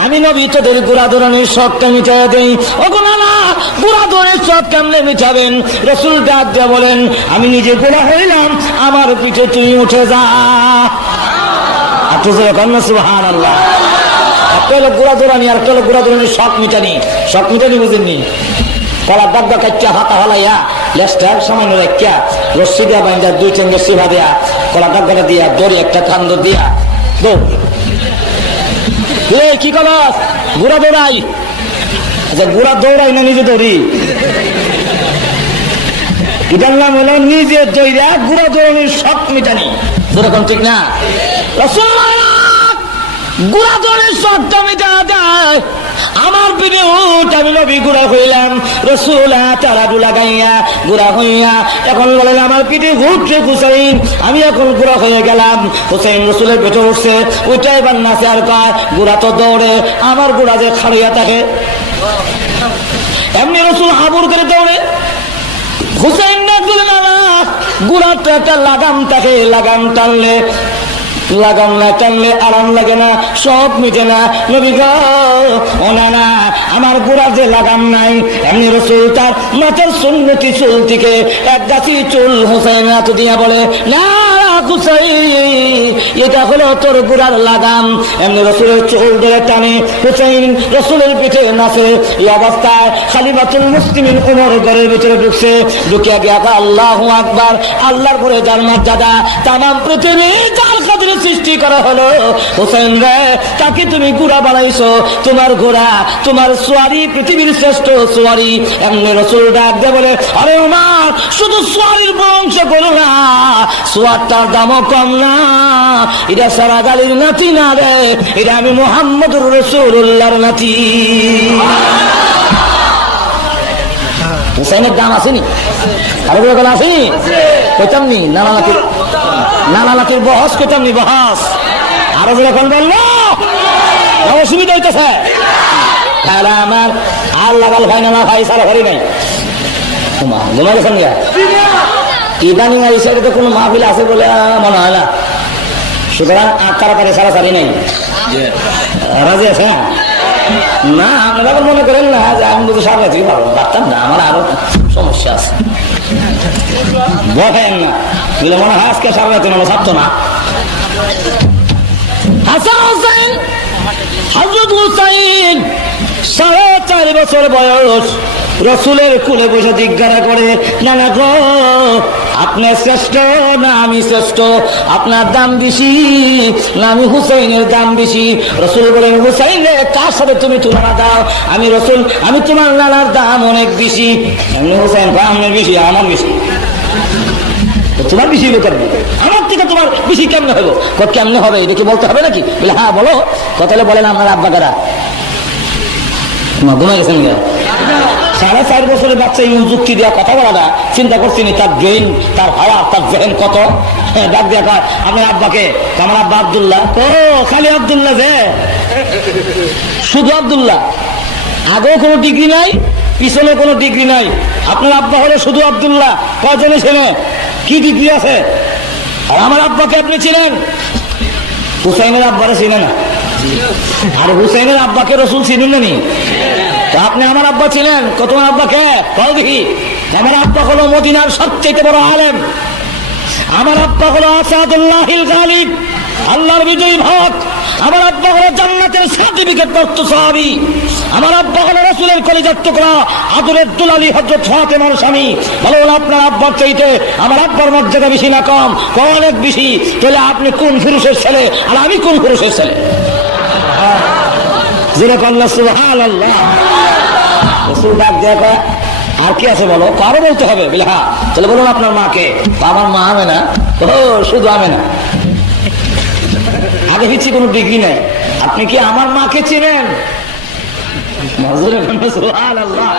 আমি নবী তোদের গুড়া দৌড়ানোর শখটা মিটাই দেই। ওগুলো না গুড়া দৌড়ের শখ কেমনে মিটাবেন? রাসূল ডাক দিয়ে বলেন আমি নিজে গুড়া হইলাম, আমার পিঠে তুই উঠে যা। একটু জোরে কন্যা সুবহানাল্লাহ। একটা হলো গুড়া দৌড়ানি, আর একটা হলো গুড়া দৌড়ানি শখ মিটানি। শখ মিটানি বুঝেননি? কলা ডাব্বা কাচ্চা হাতা হালাইয়া লেস্টার সামান্য রেখা রশ্মি দেওয়া বাইন্দা 2 চেঙ্গের সিভা দেয়া কলা ডাব্বাটা দিয়া দড়ি একটা কান্দ দিয়া দৌড়। কি কলস? গুড়া দৌড়াই। আচ্ছা, গুড়া দৌড়াই না নিজে দৌড়ি? এটার নাম হলো নিজে দৌড়া গুড়া দৌড়ানির শখ মিটানি। যেরকম ঠিক না? গুড়া দৌড়ের শখটা মিটা দেয়। আমার পিঠে উঠ, আমি নবী গুড়া হইলাম। রসুল তারাডু লাগাইয়া গুড়া হইয়া এখন বলেন আমার পিঠে উঠছে হুসাইন, আমি এখন গুড়া হয়ে গেলাম। হুসাইন রসুলের পেটে উঠছে, ওইটাই এবার নাচে আর কয় গুড়া তো দৌড়ে, আমার গুড়া যে খাড়িয়া থাকে। এমনি রসুল হাবুর করে দৌড়ে। হুসাইন ডাক দিলেন না, গুড়ার তো একটা লাগাম থাকে, লাগাম টানলে লাগাম না টানলে আরাম লাগে না, সব মিটে না। নবী গো, ও না, আমার গোড়ার যে লাগাম নাই। এমনি রসুল তার মাথার সুন্নতি চুল থেকে এক গাছি চুল হুসাইন হাত দিয়া বলে, না হুসাইন, এটা হলো তোর গোড়ার লাগাম। এমনি রসুলের চুল ধরে টানে, হুসাইন রসুলের পিঠে নাচে। এই অবস্থায় খালিফাতুল মুসলিমিন ওমর ঘরের ভিতরে ঢুকছে। ঢুকিয়া গিয়া আল্লাহু আকবার, আল্লাহর পরে যার মর্যাদা, তামাম পৃথিবী যার কাছে সৃষ্টি করা হলো। হোসেন রে, তাকে তুমি ঘোড়া বানাইছো, তোমার ঘোড়া, তোমার সোয়ারি পৃথিবীর শ্রেষ্ঠ সোয়ারি। এমনি রসুল ডাক দিয়ে বলে, আরে ওমর, শুধু সোয়ারির বংশ করো না, সোয়ারটার দামও কম না। এটা সারা গালির নাতি না রে, এটা আমি মুহাম্মদুর রাসূলুল্লাহর নাতি। হুসাইনের দাম আসেনি? আরো বলে আসেনি? কইতাম নি নানা নাতির বহস, কইতাম নি বহস। আরো যখন বললো অসুবিধা হইতেছে, তাহলে আমার আর লাগাল ভাই না ভাই সারা ঘরে নাই। ঘুমাই গেছেন গা? ইদানিং এই সাইডে তো কোনো মাহফিল আছে বলে মনে হয় না। সুতরাং আর তাড়াতাড়ি সারাসারি নাই। রাজি আছে না? আপনারা মনে করেন না যে আমি বুঝি সারা থেকে পারবো, পারতাম না, আমার আরো সমস্যা আছে। বলেন না বলে মনে হয় আজকে সারা রাতে মনে ছাড়তো না। হাসান হোসেন, হযরত হুসাইন 4.5 বছর বয়স, রসুলের কুলে বসে জিজ্ঞাসা করে, নানা গো, আপনার শ্রেষ্ঠ না আমি শ্রেষ্ঠ? আপনার দাম বেশি না আমি হুসাইনের দাম বেশি? রসুল বলেন, হুসাইনে কার সাথে তুমি তুলনা দাও? আমি রসুল, আমি তোমার নানার দাম অনেক বেশি। এমনি হুসাইন আমার বেশি, আমার বেশি। তোমার বেশি লোকের আমার থেকে তোমার বেশি কেমনে হবো? কেমনে হবে এটা কি বলতে হবে নাকি? বলে হ্যাঁ বলো। কথা বলেন আপনার আব্বা কারা? ঘুমাই গেছেন গা? 4.5 বছরের বাচ্চা ইউন যুক্তি দেওয়া কথা বলা না, চিন্তা করছিনি তার ব্রেন, তার হাওয়া, তার জেহেন কত। ডাক দেওয়া কয় আপনার আব্বাকে, আমার আব্বা আব্দুল্লাহ। ও খালি আব্দুল্লাহ যে? শুধু আব্দুল্লাহ? আগেও কোনো ডিগ্রি নাই, পিছনে কোনো ডিগ্রি নাই। আপনার আব্বা হলো শুধু আব্দুল্লাহ। কয়জনে ছেলে, কি ডিগ্রি আছে? আর আমার আব্বাকে আপনি ছিলেন? হুসাইনের আব্বারে চিনে না? আর হুসাইনের আব্বাকে রসুল চিনুন না? আপনি আমার আব্বা ছিলেন? তোমার আব্বাকে কল দেখি। আমার আব্বা হলো মদিনার সবচেয়ে বড় আলেম। আমার আব্বা হলো আসাদুল্লাহিল গালিব, আল্লাহর বিজয়ী ভক্ত। আমার আব্বা হলো জান্নাতের সার্টিফিকেট প্রাপ্ত সাহাবী। আমার আব্বা হলো রাসূলের কলিজার টুকরা, আদরের দুলালি হযরত ফাতেমার স্বামী। বলুন আপনার আব্বার চাইতে আমার আব্বার মর্যাদা বেশি না কম? অনেক বেশি। তাহলে আপনি কোন পুরুষের ছেলে আর আমি কোন পুরুষের ছেলে? যেরকম সুবহানাল্লাহ। রাসূল ডাক দেয়া, আর কি আছে বলো? কারো বলতে হবে? বলে হ্যাঁ। তাহলে বলুন আপনার মাকে। আমার মা আমেনা? ও শুধু আমেনা? আগে পিছিয়ে কোনো ডিগ্রি নাই। আপনি কি আমার মাকে চেনেন? সুবহানাল্লাহ।